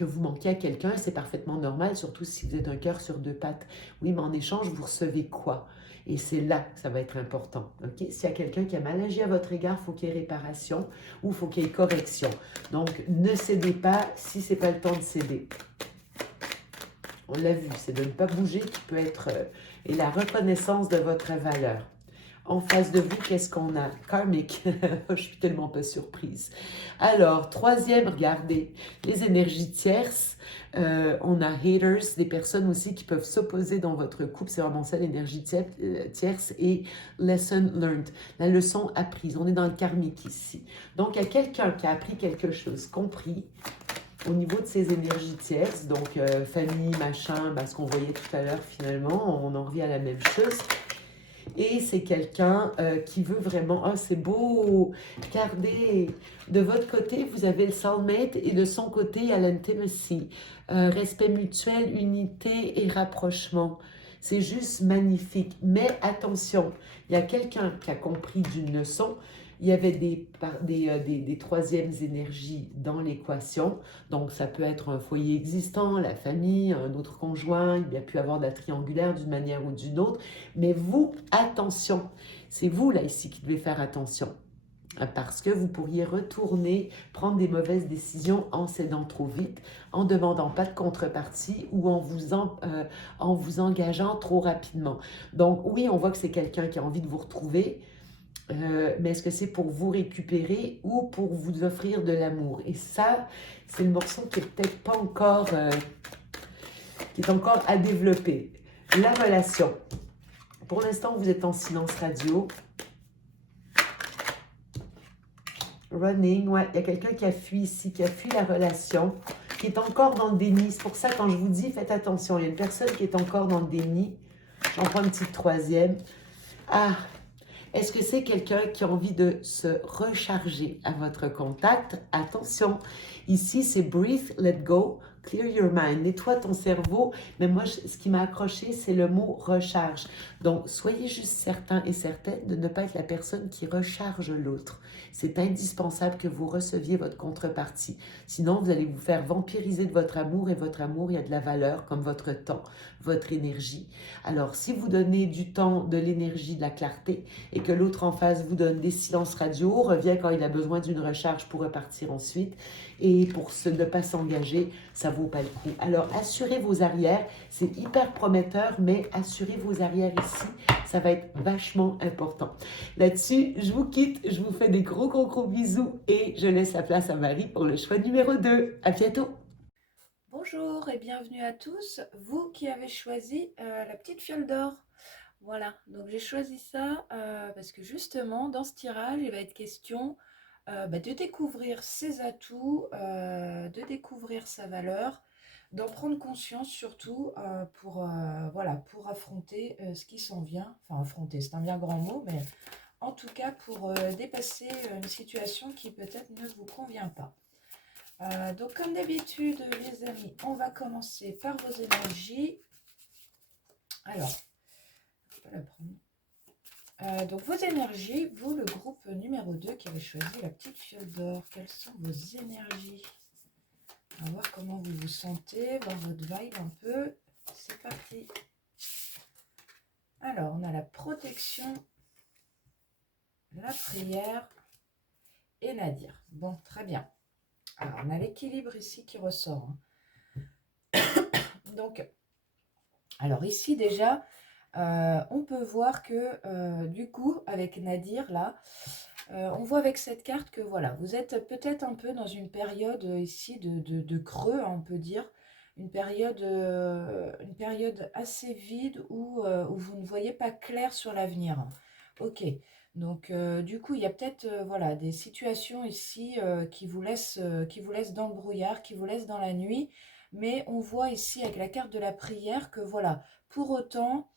vous manquiez à quelqu'un, c'est parfaitement normal, surtout si vous êtes un cœur sur deux pattes. Oui, mais en échange, vous recevez quoi? Et c'est là que ça va être important. Okay? S'il y a quelqu'un qui a mal agi à votre égard, il faut qu'il y ait réparation ou il faut qu'il y ait correction. Donc, ne cédez pas si ce n'est pas le temps de céder. On l'a vu, c'est de ne pas bouger qui peut être... et la reconnaissance de votre valeur. En face de vous, qu'est-ce qu'on a? Karmique. Je suis tellement pas surprise. Alors, troisième, regardez, les énergies tierces. On a haters, des personnes aussi qui peuvent s'opposer dans votre couple. C'est vraiment ça, l'énergie tierce. Et lesson learned, la leçon apprise. On est dans le karmique ici. Donc, il y a quelqu'un qui a appris quelque chose, compris, au niveau de ces énergies tierces, donc famille, machin, ce qu'on voyait tout à l'heure finalement, on en revient à la même chose. Et c'est quelqu'un qui veut vraiment, ah c'est beau, regardez, de votre côté vous avez le soulmate et de son côté il y a l'intimacy, respect mutuel, unité et rapprochement. C'est juste magnifique, mais attention, il y a quelqu'un qui a compris d'une leçon. Il y avait des troisièmes énergies dans l'équation. Donc, ça peut être un foyer existant, la famille, un autre conjoint. Il y a pu avoir de la triangulaire d'une manière ou d'une autre. Mais vous, attention. C'est vous, là, ici, qui devez faire attention. Parce que vous pourriez retourner, prendre des mauvaises décisions en cédant trop vite, en ne demandant pas de contrepartie ou en vous engageant trop rapidement. Donc, oui, on voit que c'est quelqu'un qui a envie de vous retrouver, mais est-ce que c'est pour vous récupérer ou pour vous offrir de l'amour? Et ça, c'est le morceau qui est peut-être pas encore, qui est encore à développer. La relation. Pour l'instant, vous êtes en silence radio. Running, ouais, il y a quelqu'un qui a fui ici, qui a fui la relation, qui est encore dans le déni. C'est pour ça, quand je vous dis, faites attention, il y a une personne qui est encore dans le déni. J'en prends une petite troisième. Ah, est-ce que c'est quelqu'un qui a envie de se recharger à votre contact? Attention, ici c'est breathe, let go, clear your mind, nettoie ton cerveau. Mais moi, ce qui m'a accroché, c'est le mot recharge. Donc, soyez juste certains et certaines de ne pas être la personne qui recharge l'autre. C'est indispensable que vous receviez votre contrepartie. Sinon, vous allez vous faire vampiriser de votre amour et votre amour, il y a de la valeur comme votre temps, votre énergie. Alors, si vous donnez du temps, de l'énergie, de la clarté, et que l'autre en face vous donne des silences radio, revient quand il a besoin d'une recharge pour repartir ensuite, et pour ne pas s'engager, ça vaut pas le coup. Alors, assurez vos arrières, c'est hyper prometteur, mais assurez vos arrières ici, ça va être vachement important. Là-dessus, je vous quitte, je vous fais des gros bisous, et je laisse la place à Marie pour le choix numéro 2. À bientôt! Bonjour et bienvenue à tous, vous qui avez choisi la petite fiole d'or. Voilà, donc j'ai choisi ça parce que justement dans ce tirage il va être question de découvrir ses atouts, de découvrir sa valeur, d'en prendre conscience surtout voilà, pour affronter ce qui s'en vient. Enfin affronter, c'est un bien grand mot, mais en tout cas pour dépasser une situation qui peut-être ne vous convient pas. Donc comme d'habitude les amis, on va commencer par vos énergies. Alors, je vais la prendre. Donc vos énergies, vous le groupe numéro 2 qui avez choisi la petite fiole d'or, quelles sont vos énergies? On va voir comment vous vous sentez, voir votre vibe un peu. C'est parti. Alors, on a la protection la prière et Nadir. Bon, très bien. Alors, on a l'équilibre ici qui ressort. Donc, alors ici déjà, on peut voir que du coup, avec Nadir, là, on voit avec cette carte que voilà, vous êtes peut-être un peu dans une période ici de creux, hein, on peut dire, une période assez vide où vous ne voyez pas clair sur l'avenir. Ok, donc du coup, il y a peut-être voilà, des situations ici qui vous laissent dans le brouillard, qui vous laissent dans la nuit, mais on voit ici avec la carte de la prière que voilà, pour autant,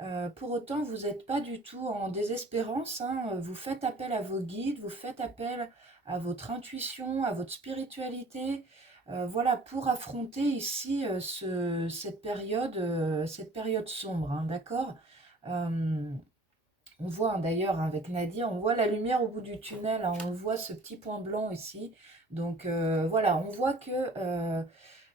vous n'êtes pas du tout en désespérance, hein. Vous faites appel à vos guides, vous faites appel à votre intuition, à votre spiritualité, voilà, pour affronter ici cette période sombre, hein, d'accord? Euh, on voit hein, d'ailleurs hein, avec Nadia, on voit la lumière au bout du tunnel, hein, on voit ce petit point blanc ici. Donc voilà, on voit que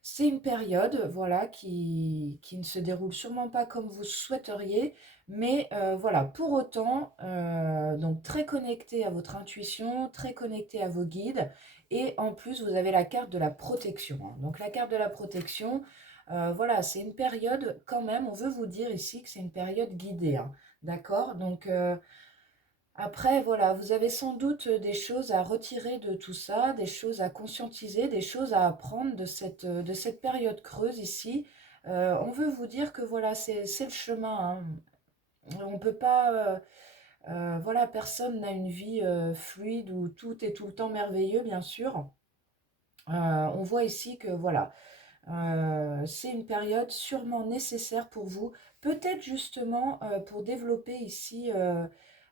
c'est une période voilà, qui ne se déroule sûrement pas comme vous souhaiteriez, mais voilà, pour autant, donc très connecté à votre intuition, très connecté à vos guides, et en plus vous avez la carte de la protection, hein. Donc la carte de la protection, voilà, c'est une période quand même, on veut vous dire ici que c'est une période guidée, hein. D'accord? Donc après, voilà, vous avez sans doute des choses à retirer de tout ça, des choses à conscientiser, des choses à apprendre de cette période creuse ici. On veut vous dire que voilà, c'est le chemin, hein. On peut pas, voilà, personne n'a une vie fluide où tout est tout le temps merveilleux, bien sûr. On voit ici que voilà, c'est une période sûrement nécessaire pour vous, peut-être justement pour développer ici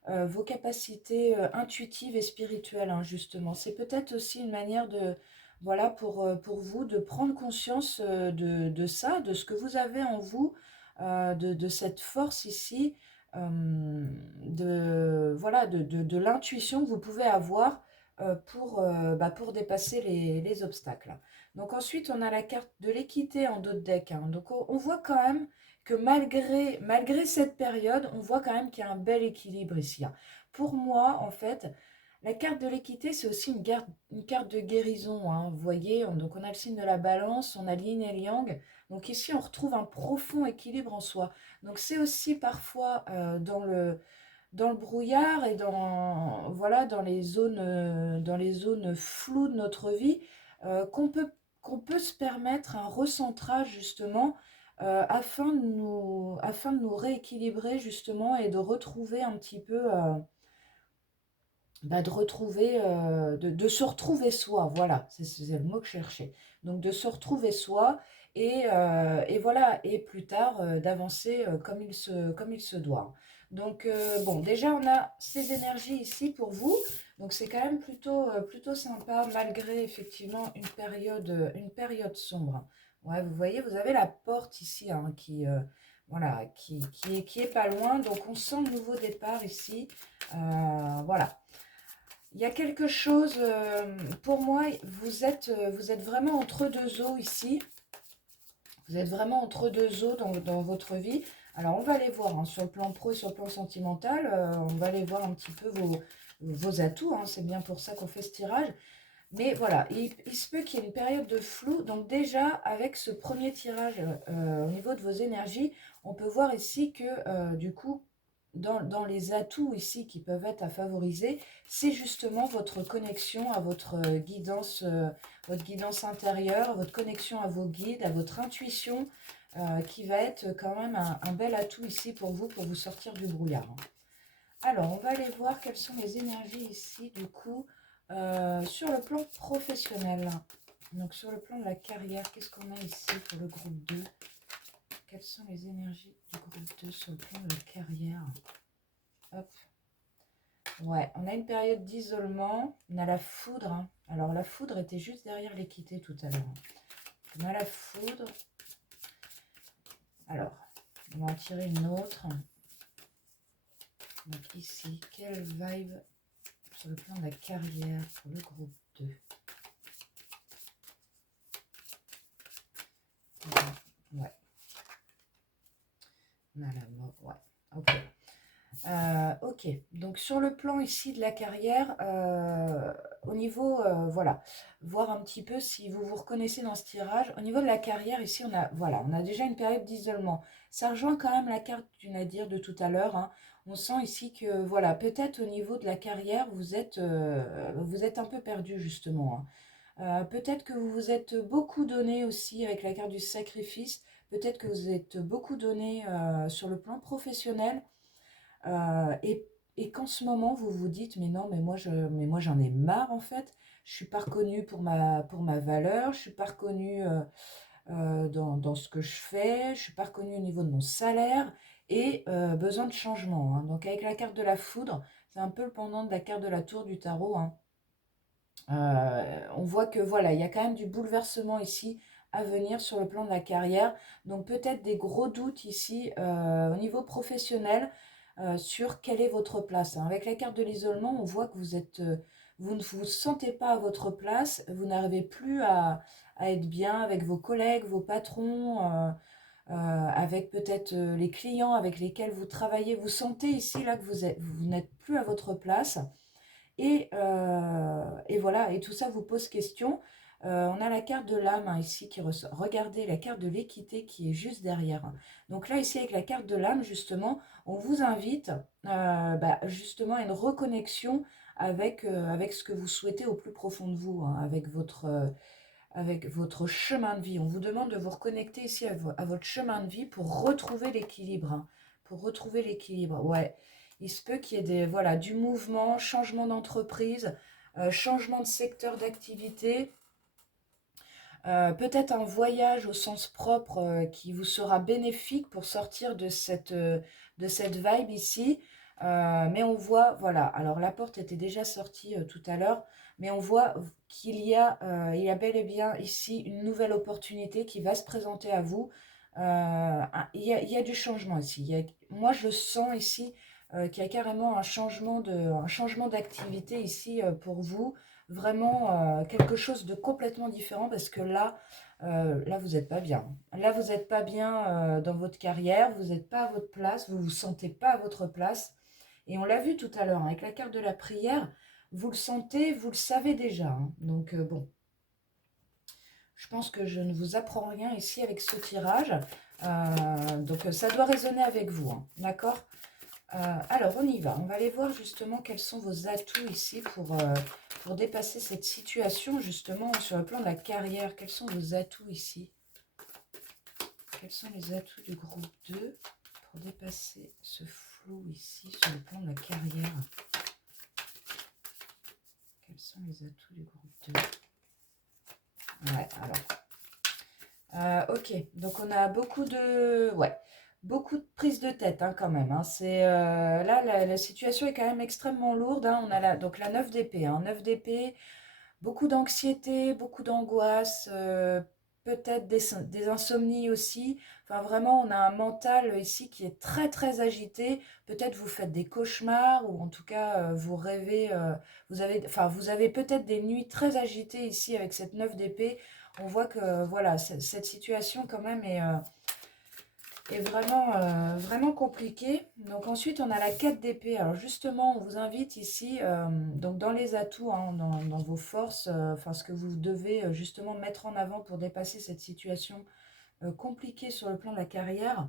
vos capacités intuitives et spirituelles, hein, justement. C'est peut-être aussi une manière de, voilà, pour vous de prendre conscience de ça, de ce que vous avez en vous, de cette force ici, voilà, de l'intuition que vous pouvez avoir pour dépasser les obstacles. Donc ensuite, on a la carte de l'équité en dos de deck, hein. Donc on voit quand même que malgré cette période, on voit quand même qu'il y a un bel équilibre ici, hein. Pour moi, en fait, la carte de l'équité, c'est aussi une carte de guérison, hein. Vous voyez, donc on a le signe de la balance, on a l'yin et le yang. Donc ici, on retrouve un profond équilibre en soi. Donc c'est aussi parfois dans le brouillard et voilà, dans les zones floues de notre vie, qu'on peut se permettre un recentrage justement afin de nous rééquilibrer justement et de retrouver un petit peu, de se retrouver soi, voilà, c'est le mot que je cherchais. Donc de se retrouver soi et voilà, et plus tard d'avancer comme il se doit. Donc bon, déjà on a ces énergies ici pour vous, donc c'est quand même plutôt sympa malgré effectivement une période sombre. Ouais, vous voyez, vous avez la porte ici hein, voilà, qui est pas loin, donc on sent le nouveau départ ici. Voilà. Il y a quelque chose, pour moi, vous êtes vraiment entre deux eaux ici. Vous êtes vraiment entre deux eaux dans votre vie. Alors, on va aller voir hein, sur le plan pro et sur le plan sentimental. On va aller voir un petit peu vos atouts, hein. C'est bien pour ça qu'on fait ce tirage. Mais voilà, il se peut qu'il y ait une période de flou. Donc déjà, avec ce premier tirage au niveau de vos énergies, on peut voir ici que du coup, dans les atouts ici qui peuvent être à favoriser, c'est justement votre connexion à votre guidance intérieure, votre connexion à vos guides, à votre intuition, qui va être quand même un bel atout ici pour vous sortir du brouillard. Alors, on va aller voir quelles sont les énergies ici, du coup, sur le plan professionnel. Donc, sur le plan de la carrière, qu'est-ce qu'on a ici pour le groupe 2? Quelles sont les énergies du groupe 2 sur le plan de la carrière? Hop. Ouais, on a une période d'isolement. On a la foudre, hein. Alors, la foudre était juste derrière l'équité tout à l'heure. On a la foudre. Alors, on va en tirer une autre. Donc, ici, quelle vibe sur le plan de la carrière pour le groupe 2? Ouais. On a la mort, ouais. Ok. ok. Donc sur le plan ici de la carrière, au niveau, voilà, voir un petit peu si vous vous reconnaissez dans ce tirage. Au niveau de la carrière, ici, voilà, on a déjà une période d'isolement. Ça rejoint quand même la carte du nadir de tout à l'heure, hein. On sent ici que, voilà, peut-être au niveau de la carrière, vous êtes un peu perdu justement, hein. Peut-être que vous vous êtes beaucoup donné aussi avec la carte du sacrifice. Peut-être que vous êtes beaucoup donné sur le plan professionnel. Euh, et, et qu'en ce moment, vous vous dites, mais non, mais moi j'en ai marre en fait. Je suis pas reconnue pour ma valeur, je suis pas reconnue dans ce que je fais, je suis pas reconnue au niveau de mon salaire et besoin de changement, hein. Donc avec la carte de la foudre, c'est un peu le pendant de la carte de la tour du tarot, hein. On voit que voilà, il y a quand même du bouleversement ici à venir sur le plan de la carrière. Donc peut-être des gros doutes ici au niveau professionnel sur quelle est votre place, hein. Avec la carte de l'isolement, on voit que vous ne vous sentez pas à votre place, vous n'arrivez plus à être bien avec vos collègues, vos patrons, avec peut-être les clients avec lesquels vous travaillez. Vous sentez ici là que vous n'êtes plus à votre place. Et voilà, et tout ça vous pose question. On a la carte de l'âme, hein, ici qui ressort. Regardez la carte de l'équité qui est juste derrière, hein. Donc là, ici, avec la carte de l'âme, justement, on vous invite justement à une reconnexion avec ce que vous souhaitez au plus profond de vous, hein, avec votre chemin de vie. On vous demande de vous reconnecter ici à votre chemin de vie pour retrouver l'équilibre, hein, pour retrouver l'équilibre. Ouais, il se peut qu'il y ait voilà, du mouvement, changement d'entreprise, changement de secteur d'activité, peut-être un voyage au sens propre qui vous sera bénéfique pour sortir de cette vibe ici. Mais on voit, voilà, alors la porte était déjà sortie tout à l'heure, mais on voit il y a bel et bien ici une nouvelle opportunité qui va se présenter à vous. Il y a du changement ici. Moi, je sens ici qu'il y a carrément un changement d'activité ici pour vous. Vraiment quelque chose de complètement différent parce que là vous n'êtes pas bien. Là, vous n'êtes pas bien dans votre carrière, vous n'êtes pas à votre place, vous ne vous sentez pas à votre place. Et on l'a vu tout à l'heure, hein, avec la carte de la prière, vous le sentez, vous le savez déjà, hein. Donc bon, je pense que je ne vous apprends rien ici avec ce tirage. Donc ça doit résonner avec vous, hein, d'accord? Alors, on y va. On va aller voir justement quels sont vos atouts ici pour dépasser cette situation justement sur le plan de la carrière. Quels sont vos atouts ici? Quels sont les atouts du groupe 2 pour dépasser ce flou ici sur le plan de la carrière? Quels sont les atouts du groupe 2? Ouais, alors. Ok, donc on a beaucoup de... Ouais. Beaucoup de prise de tête, hein, quand même, hein. Là, la situation est quand même extrêmement lourde, hein. On a donc la 9 d'épée, hein. 9 d'épée, beaucoup d'anxiété, beaucoup d'angoisse, peut-être des insomnies aussi. Enfin, vraiment, on a un mental ici qui est très, très agité. Peut-être vous faites des cauchemars ou en tout cas, vous rêvez. Vous avez peut-être des nuits très agitées ici avec cette 9 d'épée. On voit que, voilà, cette situation quand même est vraiment, vraiment compliqué. Donc ensuite, on a la 4 d'épée. Alors justement, on vous invite ici, donc dans les atouts, hein, dans vos forces, enfin ce que vous devez justement mettre en avant pour dépasser cette situation compliquée sur le plan de la carrière.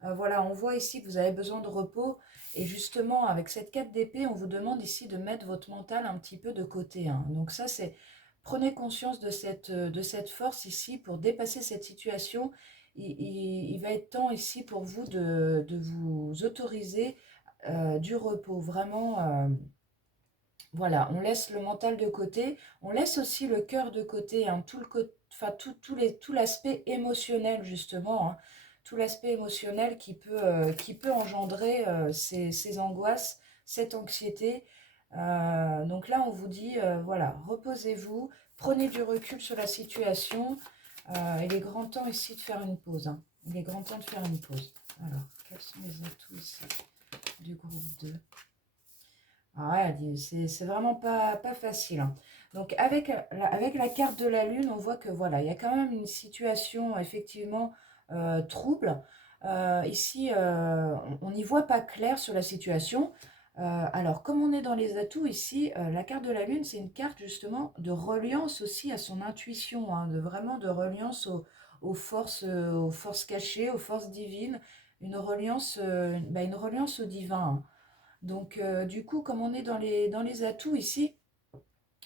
Voilà, on voit ici que vous avez besoin de repos. Et justement, avec cette 4 d'épée, on vous demande ici de mettre votre mental un petit peu de côté, hein. Donc ça, c'est... Prenez conscience de cette force ici pour dépasser cette situation. Il va être temps ici pour vous de vous autoriser du repos. Vraiment, voilà, on laisse le mental de côté. On laisse aussi le cœur de côté, hein, tout l'aspect émotionnel justement, hein, tout l'aspect émotionnel qui peut engendrer ces angoisses, cette anxiété. Donc là, on vous dit, voilà, reposez-vous, prenez du recul sur la situation. Il est grand temps ici de faire une pause, hein. Il est grand temps de faire une pause. Alors, quels sont les atouts ici du groupe 2? Ah ouais, c'est vraiment pas facile, hein. Donc avec la carte de la lune, on voit que voilà, il y a quand même une situation effectivement trouble. Ici, on n'y voit pas clair sur la situation. Alors, comme on est dans les atouts ici, la carte de la Lune, c'est une carte justement de reliance aussi à son intuition, hein, de vraiment de reliance aux forces cachées, aux forces divines, une reliance au divin, hein. Donc, du coup, comme on est dans les atouts ici,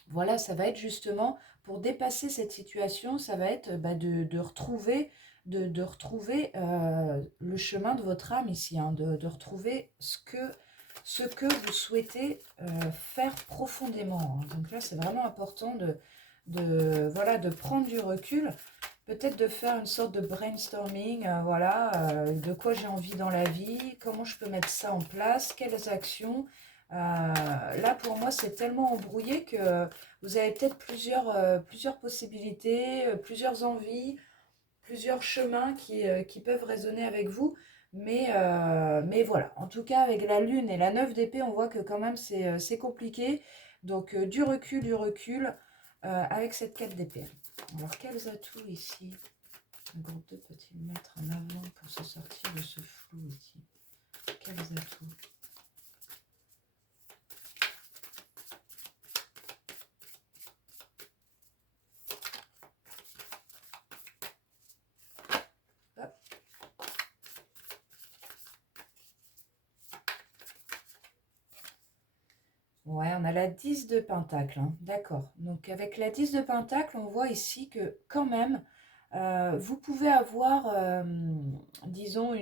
voilà, ça va être justement pour dépasser cette situation, ça va être de retrouver, de retrouver le chemin de votre âme ici, hein, de retrouver ce que vous souhaitez faire profondément, hein. Donc là, c'est vraiment important voilà, de prendre du recul, peut-être de faire une sorte de brainstorming, voilà, de quoi j'ai envie dans la vie, comment je peux mettre ça en place, quelles actions. Là, pour moi, c'est tellement embrouillé que vous avez peut-être plusieurs possibilités, plusieurs envies, plusieurs chemins qui peuvent résonner avec vous. Mais voilà, en tout cas, avec la lune et la 9 d'épée, on voit que quand même c'est compliqué. Donc, du recul avec cette 4 d'épée. Alors, quels atouts ici le groupe 2 peut-il mettre en avant pour se sortir de ce flou ici? Quels atouts? Hop. Ouais, on a la 10 de Pentacle, hein. D'accord. Donc avec la 10 de Pentacle, on voit ici que quand même, vous pouvez avoir, disons,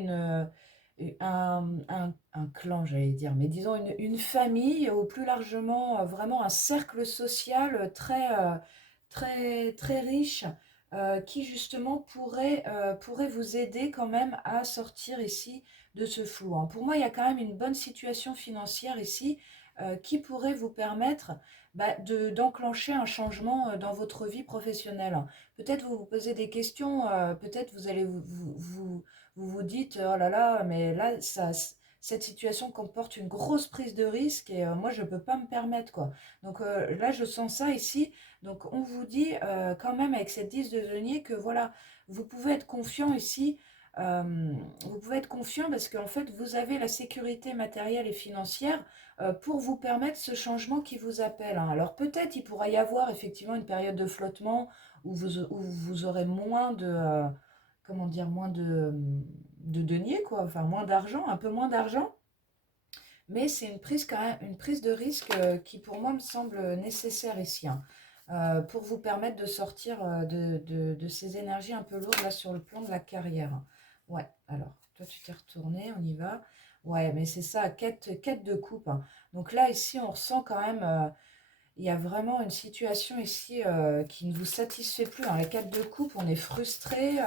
un clan, j'allais dire, mais disons une famille, ou plus largement, vraiment un cercle social très riche, qui justement pourrait vous aider quand même à sortir ici de ce flou, hein. Pour moi, il y a quand même une bonne situation financière ici, qui pourrait vous permettre d'enclencher un changement dans votre vie professionnelle. Peut-être vous vous posez des questions, peut-être vous allez vous dites, oh là là, mais là, cette situation comporte une grosse prise de risque et moi, je ne peux pas me permettre, quoi. Donc là, je sens ça ici. Donc on vous dit quand même avec cette 10 de denier que voilà, vous pouvez être confiant ici. Vous pouvez être confiant parce qu'en fait, vous avez la sécurité matérielle et financière pour vous permettre ce changement qui vous appelle, hein. Alors peut-être il pourra y avoir effectivement une période de flottement où vous aurez moins comment dire, de deniers, quoi, enfin moins d'argent, un peu moins d'argent, mais c'est une prise quand même, une prise de risque qui pour moi me semble nécessaire ici, hein, pour vous permettre de sortir de ces énergies un peu lourdes là sur le plan de la carrière. Ouais, alors toi tu t'es retourné, on y va. Ouais, mais c'est ça, quête de coupe, hein. Donc là, ici, on ressent quand même, il y a vraiment une situation ici qui ne vous satisfait plus, hein. Les quêtes de coupe, on est frustré.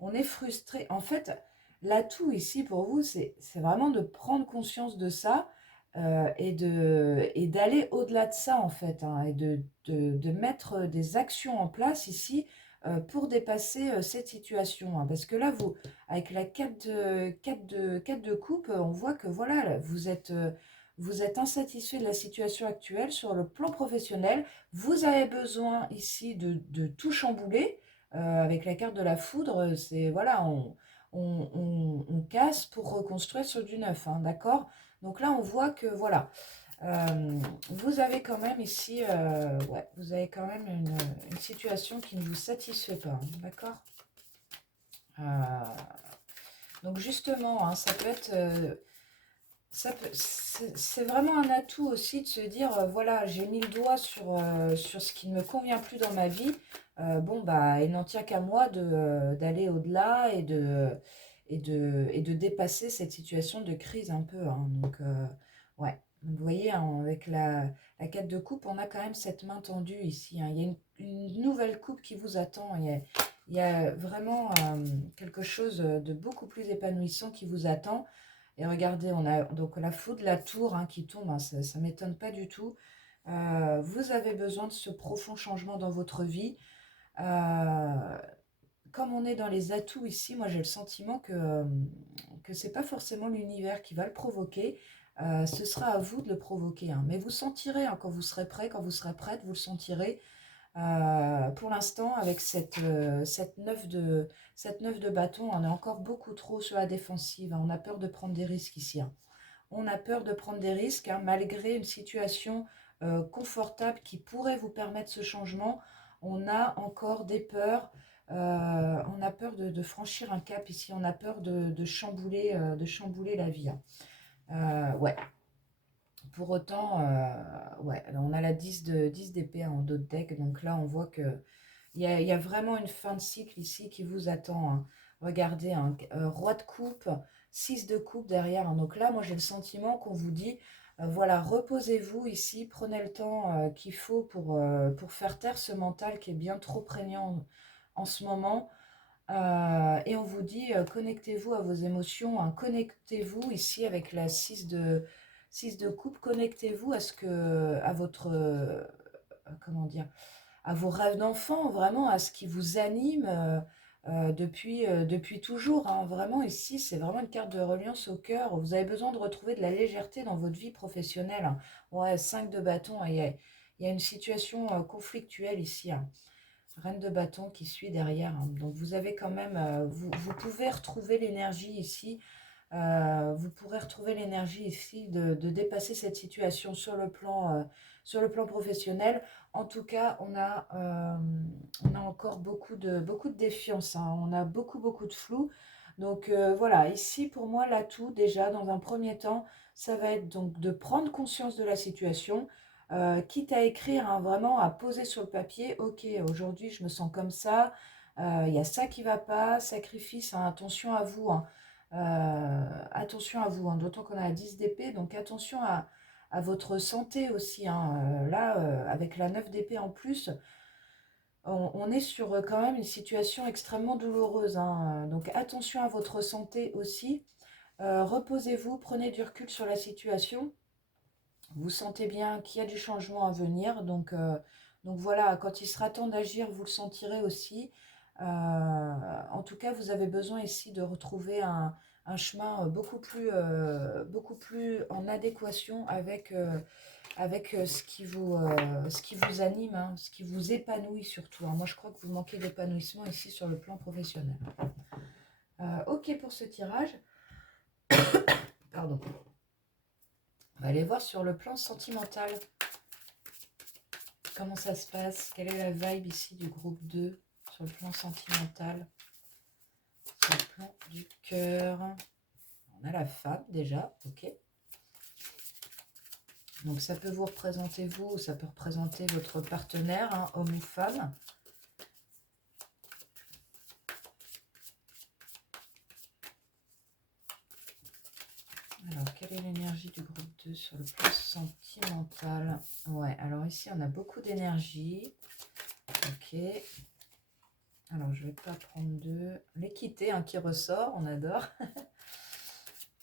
On est frustré. En fait, l'atout ici pour vous, c'est vraiment de prendre conscience de ça et d'aller au-delà de ça, en fait, hein, et de mettre des actions en place ici pour dépasser cette situation, hein. Parce que là, vous, avec la 4 de coupe, on voit que voilà, vous êtes insatisfait de la situation actuelle sur le plan professionnel. Vous avez besoin ici de tout chambouler avec la carte de la foudre, c'est voilà, on casse pour reconstruire sur du neuf, hein, d'accord? Donc là, on voit que voilà, vous avez quand même ici, ouais, vous avez quand même une situation qui ne vous satisfait pas, hein, d'accord? Donc justement, hein, ça peut être, c'est vraiment un atout aussi de se dire, voilà, j'ai mis le doigt sur ce qui ne me convient plus dans ma vie. Bon, bah, il n'en tient qu'à moi d'aller au-delà et de dépasser cette situation de crise un peu, hein. Donc, ouais. Donc, vous voyez, hein, avec la 4 de coupe, on a quand même cette main tendue ici, hein. Il y a une nouvelle coupe qui vous attend. Il y a vraiment quelque chose de beaucoup plus épanouissant qui vous attend. Et regardez, on a donc la foudre, la tour, hein, qui tombe, hein, ça ne m'étonne pas du tout. Vous avez besoin de ce profond changement dans votre vie. Euh, Comme on est dans les atouts ici, moi j'ai le sentiment que ce n'est pas forcément l'univers qui va le provoquer. Ce sera à vous de le provoquer, hein. Mais vous sentirez, hein, quand vous serez prêt, quand vous serez prête, vous le sentirez. Pour l'instant, avec cette 9 de bâton, on est encore beaucoup trop sur la défensive, hein. On a peur de prendre des risques ici, hein. on a peur de prendre des risques, hein, malgré une situation confortable qui pourrait vous permettre ce changement. On a encore des peurs, on a peur de franchir un cap ici, on a peur de chambouler la vie, hein. Ouais, pour autant, ouais, on a la 10 d'épée en dos de deck, donc là on voit que il y a vraiment une fin de cycle ici qui vous attend, hein. Regardez, un roi de coupe, 6 de coupe derrière, hein. Donc là, moi j'ai le sentiment qu'on vous dit, voilà, reposez-vous ici, prenez le temps qu'il faut pour faire taire ce mental qui est bien trop prégnant en ce moment. Et on vous dit, connectez-vous à vos émotions, hein. Connectez-vous ici avec la 6 de coupe, connectez-vous à ce que, à votre, comment dire, à vos rêves d'enfant, vraiment à ce qui vous anime depuis toujours, hein. Vraiment ici, c'est vraiment une carte de reliance au cœur. Vous avez besoin de retrouver de la légèreté dans votre vie professionnelle, hein. Ouais, 5 de bâton, il y a une situation conflictuelle ici, hein. Reine de bâton qui suit derrière, hein. Donc vous avez quand même, vous pouvez retrouver l'énergie ici. Vous pourrez retrouver l'énergie ici dépasser cette situation sur le plan professionnel. En tout cas, on a encore beaucoup de défiance, hein. On a beaucoup de flou. Donc voilà, ici pour moi, l'atout déjà, dans un premier temps, ça va être donc de prendre conscience de la situation, quitte à écrire, hein, vraiment à poser sur le papier, ok, aujourd'hui je me sens comme ça, il y a ça qui va pas, sacrifice, hein, attention à vous, hein. Attention à vous, hein, d'autant qu'on a la 10 d'épée, donc attention à votre santé aussi, hein. Là, avec la 9 d'épée en plus, on est sur quand même une situation extrêmement douloureuse, hein. Donc attention à votre santé aussi. Reposez-vous, prenez du recul sur la situation. Vous sentez bien qu'il y a du changement à venir, donc voilà, quand il sera temps d'agir, vous le sentirez aussi. En tout cas, vous avez besoin ici de retrouver un chemin beaucoup plus en adéquation avec ce qui vous anime, hein, ce qui vous épanouit surtout, hein. Moi, je crois que vous manquez d'épanouissement ici sur le plan professionnel. Ok pour ce tirage. Pardon. On va aller voir sur le plan sentimental. Comment ça se passe? Quelle est la vibe ici du groupe 2 sur le plan sentimental? Sur le plan du cœur. On a la femme déjà, ok. Donc ça peut vous représenter vous, ou ça peut représenter votre partenaire, hein, homme ou femme. Alors, quelle est l'énergie du groupe 2 sur le plan sentimental? Ouais, alors ici, on a beaucoup d'énergie. Ok. Alors, je ne vais pas prendre deux. L'équité, hein, qui ressort, on adore.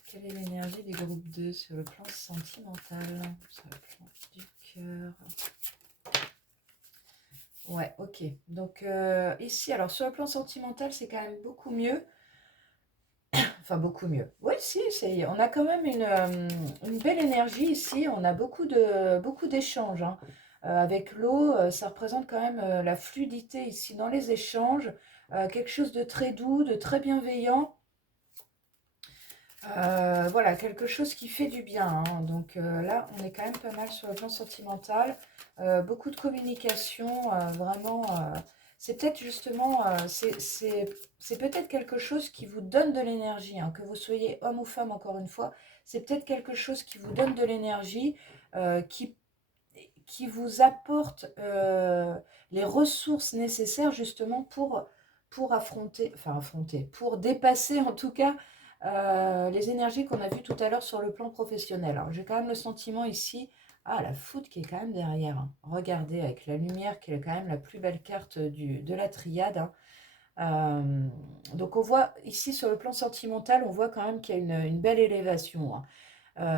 Quelle est l'énergie du groupe 2 sur le plan sentimental? Sur le plan du cœur. Ouais, ok. Donc, ici, alors, sur le plan sentimental, c'est quand même beaucoup mieux. Enfin, beaucoup mieux. Oui, si, on a quand même une belle énergie ici. On a beaucoup d'échanges, hein. Avec l'eau, ça représente quand même la fluidité ici dans les échanges. Quelque chose de très doux, de très bienveillant. Voilà, quelque chose qui fait du bien, hein. Donc là, on est quand même pas mal sur le plan sentimental. Beaucoup de communication, vraiment. C'est peut-être justement, c'est peut-être quelque chose qui vous donne de l'énergie, hein, que vous soyez homme ou femme, encore une fois. C'est peut-être quelque chose qui vous donne de l'énergie, qui vous apporte les ressources nécessaires justement pour affronter, pour dépasser en tout cas les énergies qu'on a vues tout à l'heure sur le plan professionnel. Alors, j'ai quand même le sentiment ici, la foudre qui est quand même derrière, hein. Regardez, avec la lumière qui est quand même la plus belle carte de la triade, hein. Donc, on voit ici sur le plan sentimental, on voit quand même qu'il y a une belle élévation, hein.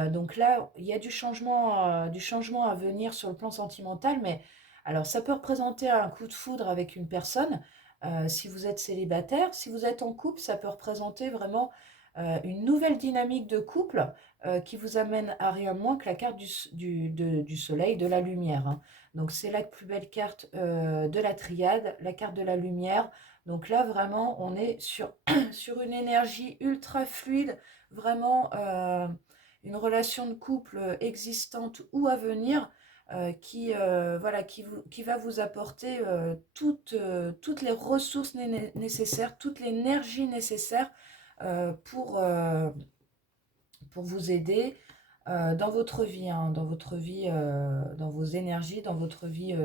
Donc là, il y a du changement à venir sur le plan sentimental, mais alors ça peut représenter un coup de foudre avec une personne, si vous êtes célibataire. Si vous êtes en couple, ça peut représenter vraiment une nouvelle dynamique de couple qui vous amène à rien de moins que la carte du soleil, de la lumière, hein. Donc c'est la plus belle carte de la triade, la carte de la lumière. Donc là, vraiment, on est sur une énergie ultra fluide, vraiment une relation de couple existante ou à venir voilà, qui va vous apporter toutes les ressources nécessaires, toute l'énergie nécessaire euh, pour, euh, pour vous aider dans votre vie, hein, dans votre vie, dans vos énergies, dans votre vie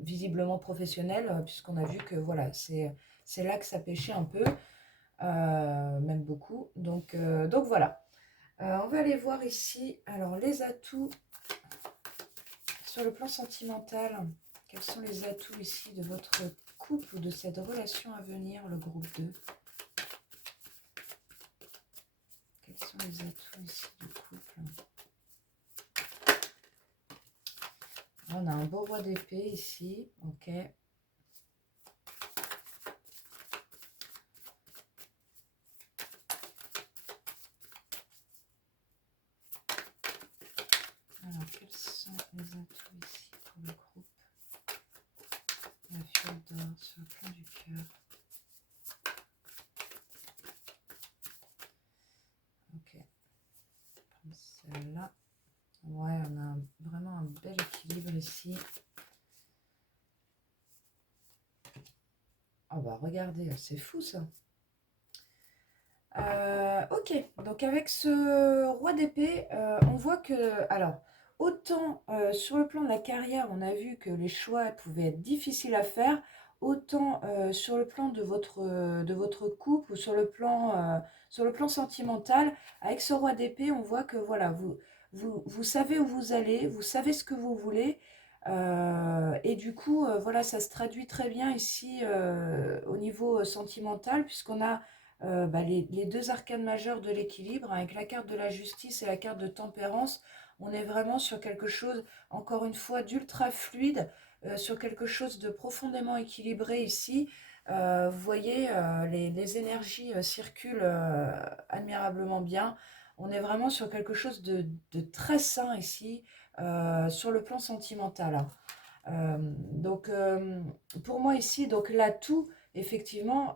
visiblement professionnelle, puisqu'on a vu que voilà, c'est là que ça pêchait un peu, même beaucoup. Donc voilà. On va aller voir ici, alors les atouts sur le plan sentimental. Quels sont les atouts ici de votre couple ou de cette relation à venir, le groupe 2? Quels sont les atouts ici du couple? On a un beau roi d'épée ici, ok. Alors, quels sont les atouts ici pour le groupe? La fiole d'or sur le plan du cœur. Ok. Prendre celle-là. Ouais, on a vraiment un bel équilibre ici. Oh bah regardez, c'est fou ça. Ok, donc avec ce roi d'épée, on voit que, alors, autant sur le plan de la carrière, on a vu que les choix pouvaient être difficiles à faire, autant sur le plan de votre couple ou sur le plan sentimental, avec ce roi d'épée, on voit que voilà, vous savez où vous allez, vous savez ce que vous voulez, et du coup, voilà, ça se traduit très bien ici au niveau sentimental, puisqu'on a les deux arcanes majeures de l'équilibre, avec la carte de la justice et la carte de tempérance. On est vraiment sur quelque chose, encore une fois, d'ultra fluide, sur quelque chose de profondément équilibré ici. Vous voyez, les énergies circulent admirablement bien. On est vraiment sur quelque chose de très sain ici, sur le plan sentimental, hein. Donc, pour moi ici, donc l'atout, effectivement,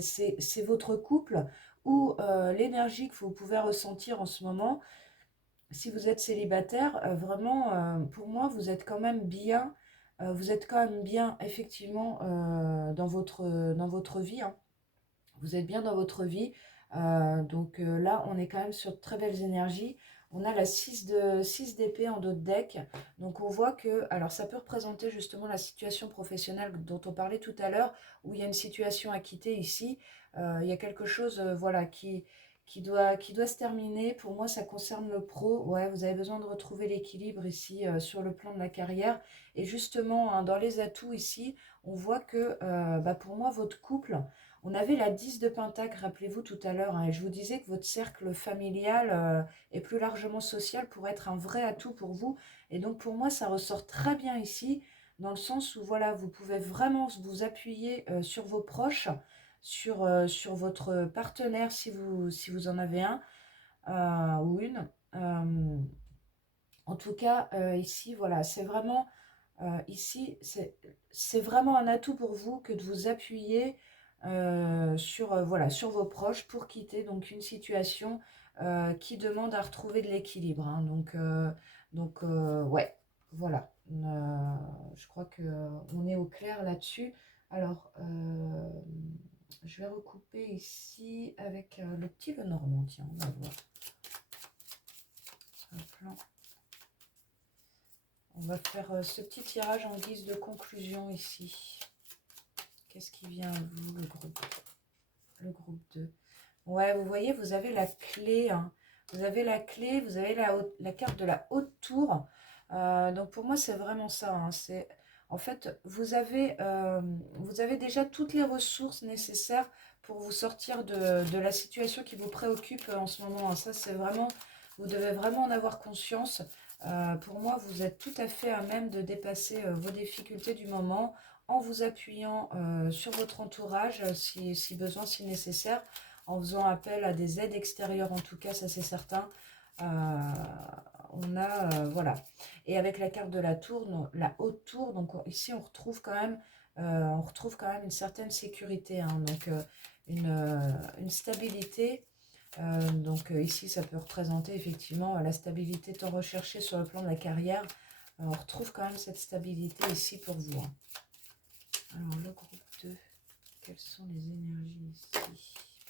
c'est votre couple ou l'énergie que vous pouvez ressentir en ce moment. Si vous êtes célibataire, vraiment, pour moi, vous êtes quand même bien, effectivement, dans votre vie, hein. Vous êtes bien dans votre vie. Là, on est quand même sur de très belles énergies. On a la 6 d'épée en dos de deck. Donc on voit que, alors ça peut représenter justement la situation professionnelle dont on parlait tout à l'heure, où il y a une situation à quitter ici. Il y a quelque chose voilà, qui doit se terminer. Pour moi, ça concerne le pro. Ouais, vous avez besoin de retrouver l'équilibre ici sur le plan de la carrière. Et justement, hein, dans les atouts ici, on voit que pour moi, votre couple, on avait la 10 de Pentacle, rappelez-vous tout à l'heure, hein, et je vous disais que votre cercle familial et plus largement social pourrait être un vrai atout pour vous. Et donc pour moi, ça ressort très bien ici, dans le sens où voilà, vous pouvez vraiment vous appuyer sur vos proches, sur votre partenaire si vous en avez un ou une. En tout cas, ici, voilà, c'est vraiment, ici, c'est vraiment un atout pour vous que de vous appuyer voilà, sur vos proches pour quitter donc une situation qui demande à retrouver de l'équilibre, hein. Ouais, voilà. Je crois que on est au clair là-dessus. Alors, je vais recouper ici avec le petit Lenormand. Tiens, on va voir. Sur le plan. On va faire ce petit tirage en guise de conclusion ici. Qu'est-ce qui vient à vous, le groupe 2? Ouais, vous voyez, vous avez la clé, hein. Vous avez la clé, vous avez la carte de la haute tour. Donc pour moi, c'est vraiment ça, hein. En fait, vous avez déjà toutes les ressources nécessaires pour vous sortir de la situation qui vous préoccupe en ce moment, hein. Ça, c'est vraiment, vous devez vraiment en avoir conscience. Pour moi, vous êtes tout à fait à même de dépasser vos difficultés du moment en vous appuyant sur votre entourage, si besoin, si nécessaire, en faisant appel à des aides extérieures, en tout cas, ça c'est certain. Voilà. Et avec la carte de la tour, la haute tour, donc ici on retrouve quand même une certaine sécurité, hein, donc une stabilité. Donc ici, ça peut représenter effectivement la stabilité tant recherchée sur le plan de la carrière. On retrouve quand même cette stabilité ici pour vous, hein. Alors, le groupe 2, quelles sont les énergies ici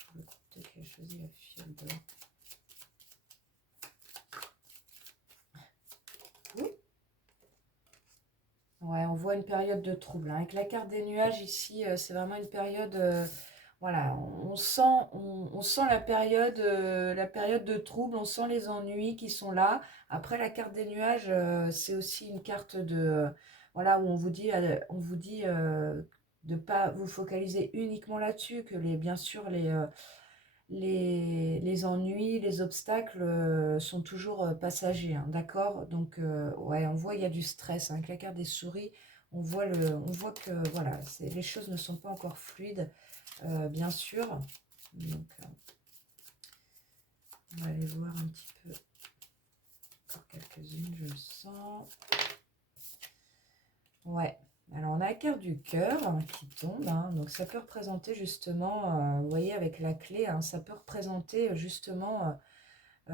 pour le groupe 2 qui a choisi la fiole d'or? Oui. Ouais, on voit une période de trouble, hein. Avec la carte des nuages ici, c'est vraiment une période... voilà, on sent la période de trouble, on sent les ennuis qui sont là. Après, la carte des nuages, c'est aussi une carte de... voilà, où on vous dit de ne pas vous focaliser uniquement là-dessus, que bien sûr, les ennuis, les obstacles sont toujours passagers, hein, d'accord? Donc, ouais, on voit il y a du stress, hein. Avec la carte des souris, on voit que voilà, les choses ne sont pas encore fluides, bien sûr. Donc, on va aller voir un petit peu, encore quelques-unes, je le sens. Ouais, alors on a la carte du cœur qui tombe, hein. Donc ça peut représenter justement, vous voyez avec la clé, hein, ça peut représenter justement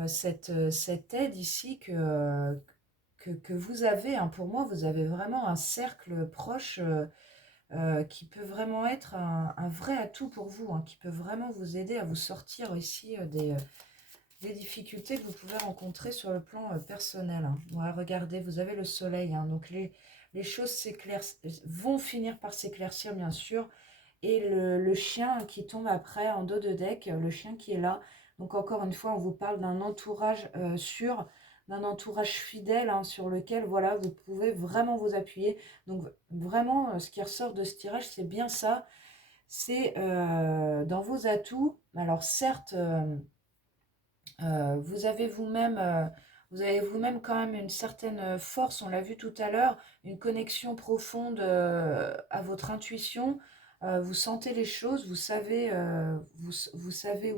cette aide ici que vous avez, hein. Pour moi, vous avez vraiment un cercle proche qui peut vraiment être un vrai atout pour vous, hein, qui peut vraiment vous aider à vous sortir ici des difficultés que vous pouvez rencontrer sur le plan personnel, hein. Ouais, regardez, vous avez le soleil, hein, donc les choses vont finir par s'éclaircir, bien sûr. Et le chien qui tombe après en dos de deck, le chien qui est là. Donc encore une fois, on vous parle d'un entourage sûr, d'un entourage fidèle, hein, sur lequel voilà, vous pouvez vraiment vous appuyer. Donc vraiment, ce qui ressort de ce tirage, c'est bien ça. C'est dans vos atouts. Alors certes, vous avez vous-même quand même une certaine force, on l'a vu tout à l'heure, une connexion profonde à votre intuition. Vous sentez les choses, vous savez, vous savez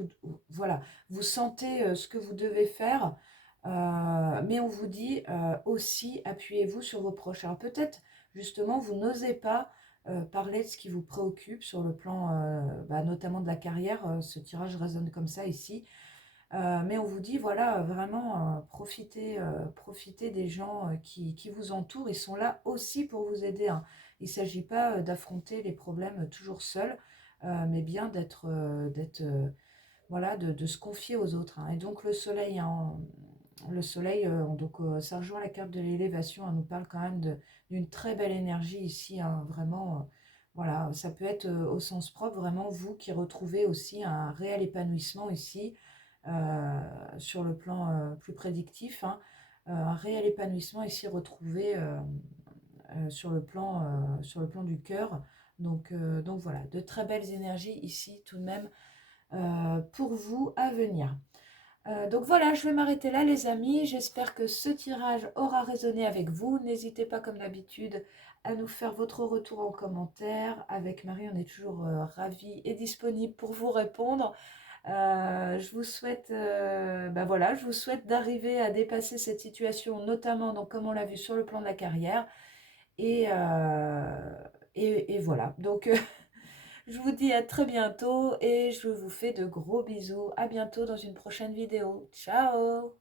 voilà, vous sentez ce que vous devez faire, mais on vous dit aussi appuyez-vous sur vos proches. Alors peut-être justement vous n'osez pas parler de ce qui vous préoccupe sur le plan notamment de la carrière. Ce tirage résonne comme ça ici. Mais on vous dit, voilà, vraiment, profitez des gens qui vous entourent. Ils sont là aussi pour vous aider, hein. Il ne s'agit pas d'affronter les problèmes toujours seul, mais bien voilà, de se confier aux autres, hein. Et donc le soleil, hein, donc, ça rejoint la carte de l'élévation. On nous parle quand même d'une très belle énergie ici, hein, vraiment. Voilà, ça peut être au sens propre, vraiment vous qui retrouvez aussi un réel épanouissement ici sur le plan plus prédictif, hein, un réel épanouissement ici retrouvé sur le plan du cœur. Donc voilà, de très belles énergies ici tout de même pour vous à venir. Donc voilà, je vais m'arrêter là les amis. J'espère que ce tirage aura résonné avec vous. N'hésitez pas comme d'habitude à nous faire votre retour en commentaire. Avec Marie, on est toujours ravis et disponibles pour vous répondre. Je vous souhaite, voilà, je vous souhaite d'arriver à dépasser cette situation, notamment, donc, comme on l'a vu sur le plan de la carrière. Et, et voilà. Donc, je vous dis à très bientôt et je vous fais de gros bisous. À bientôt dans une prochaine vidéo. Ciao!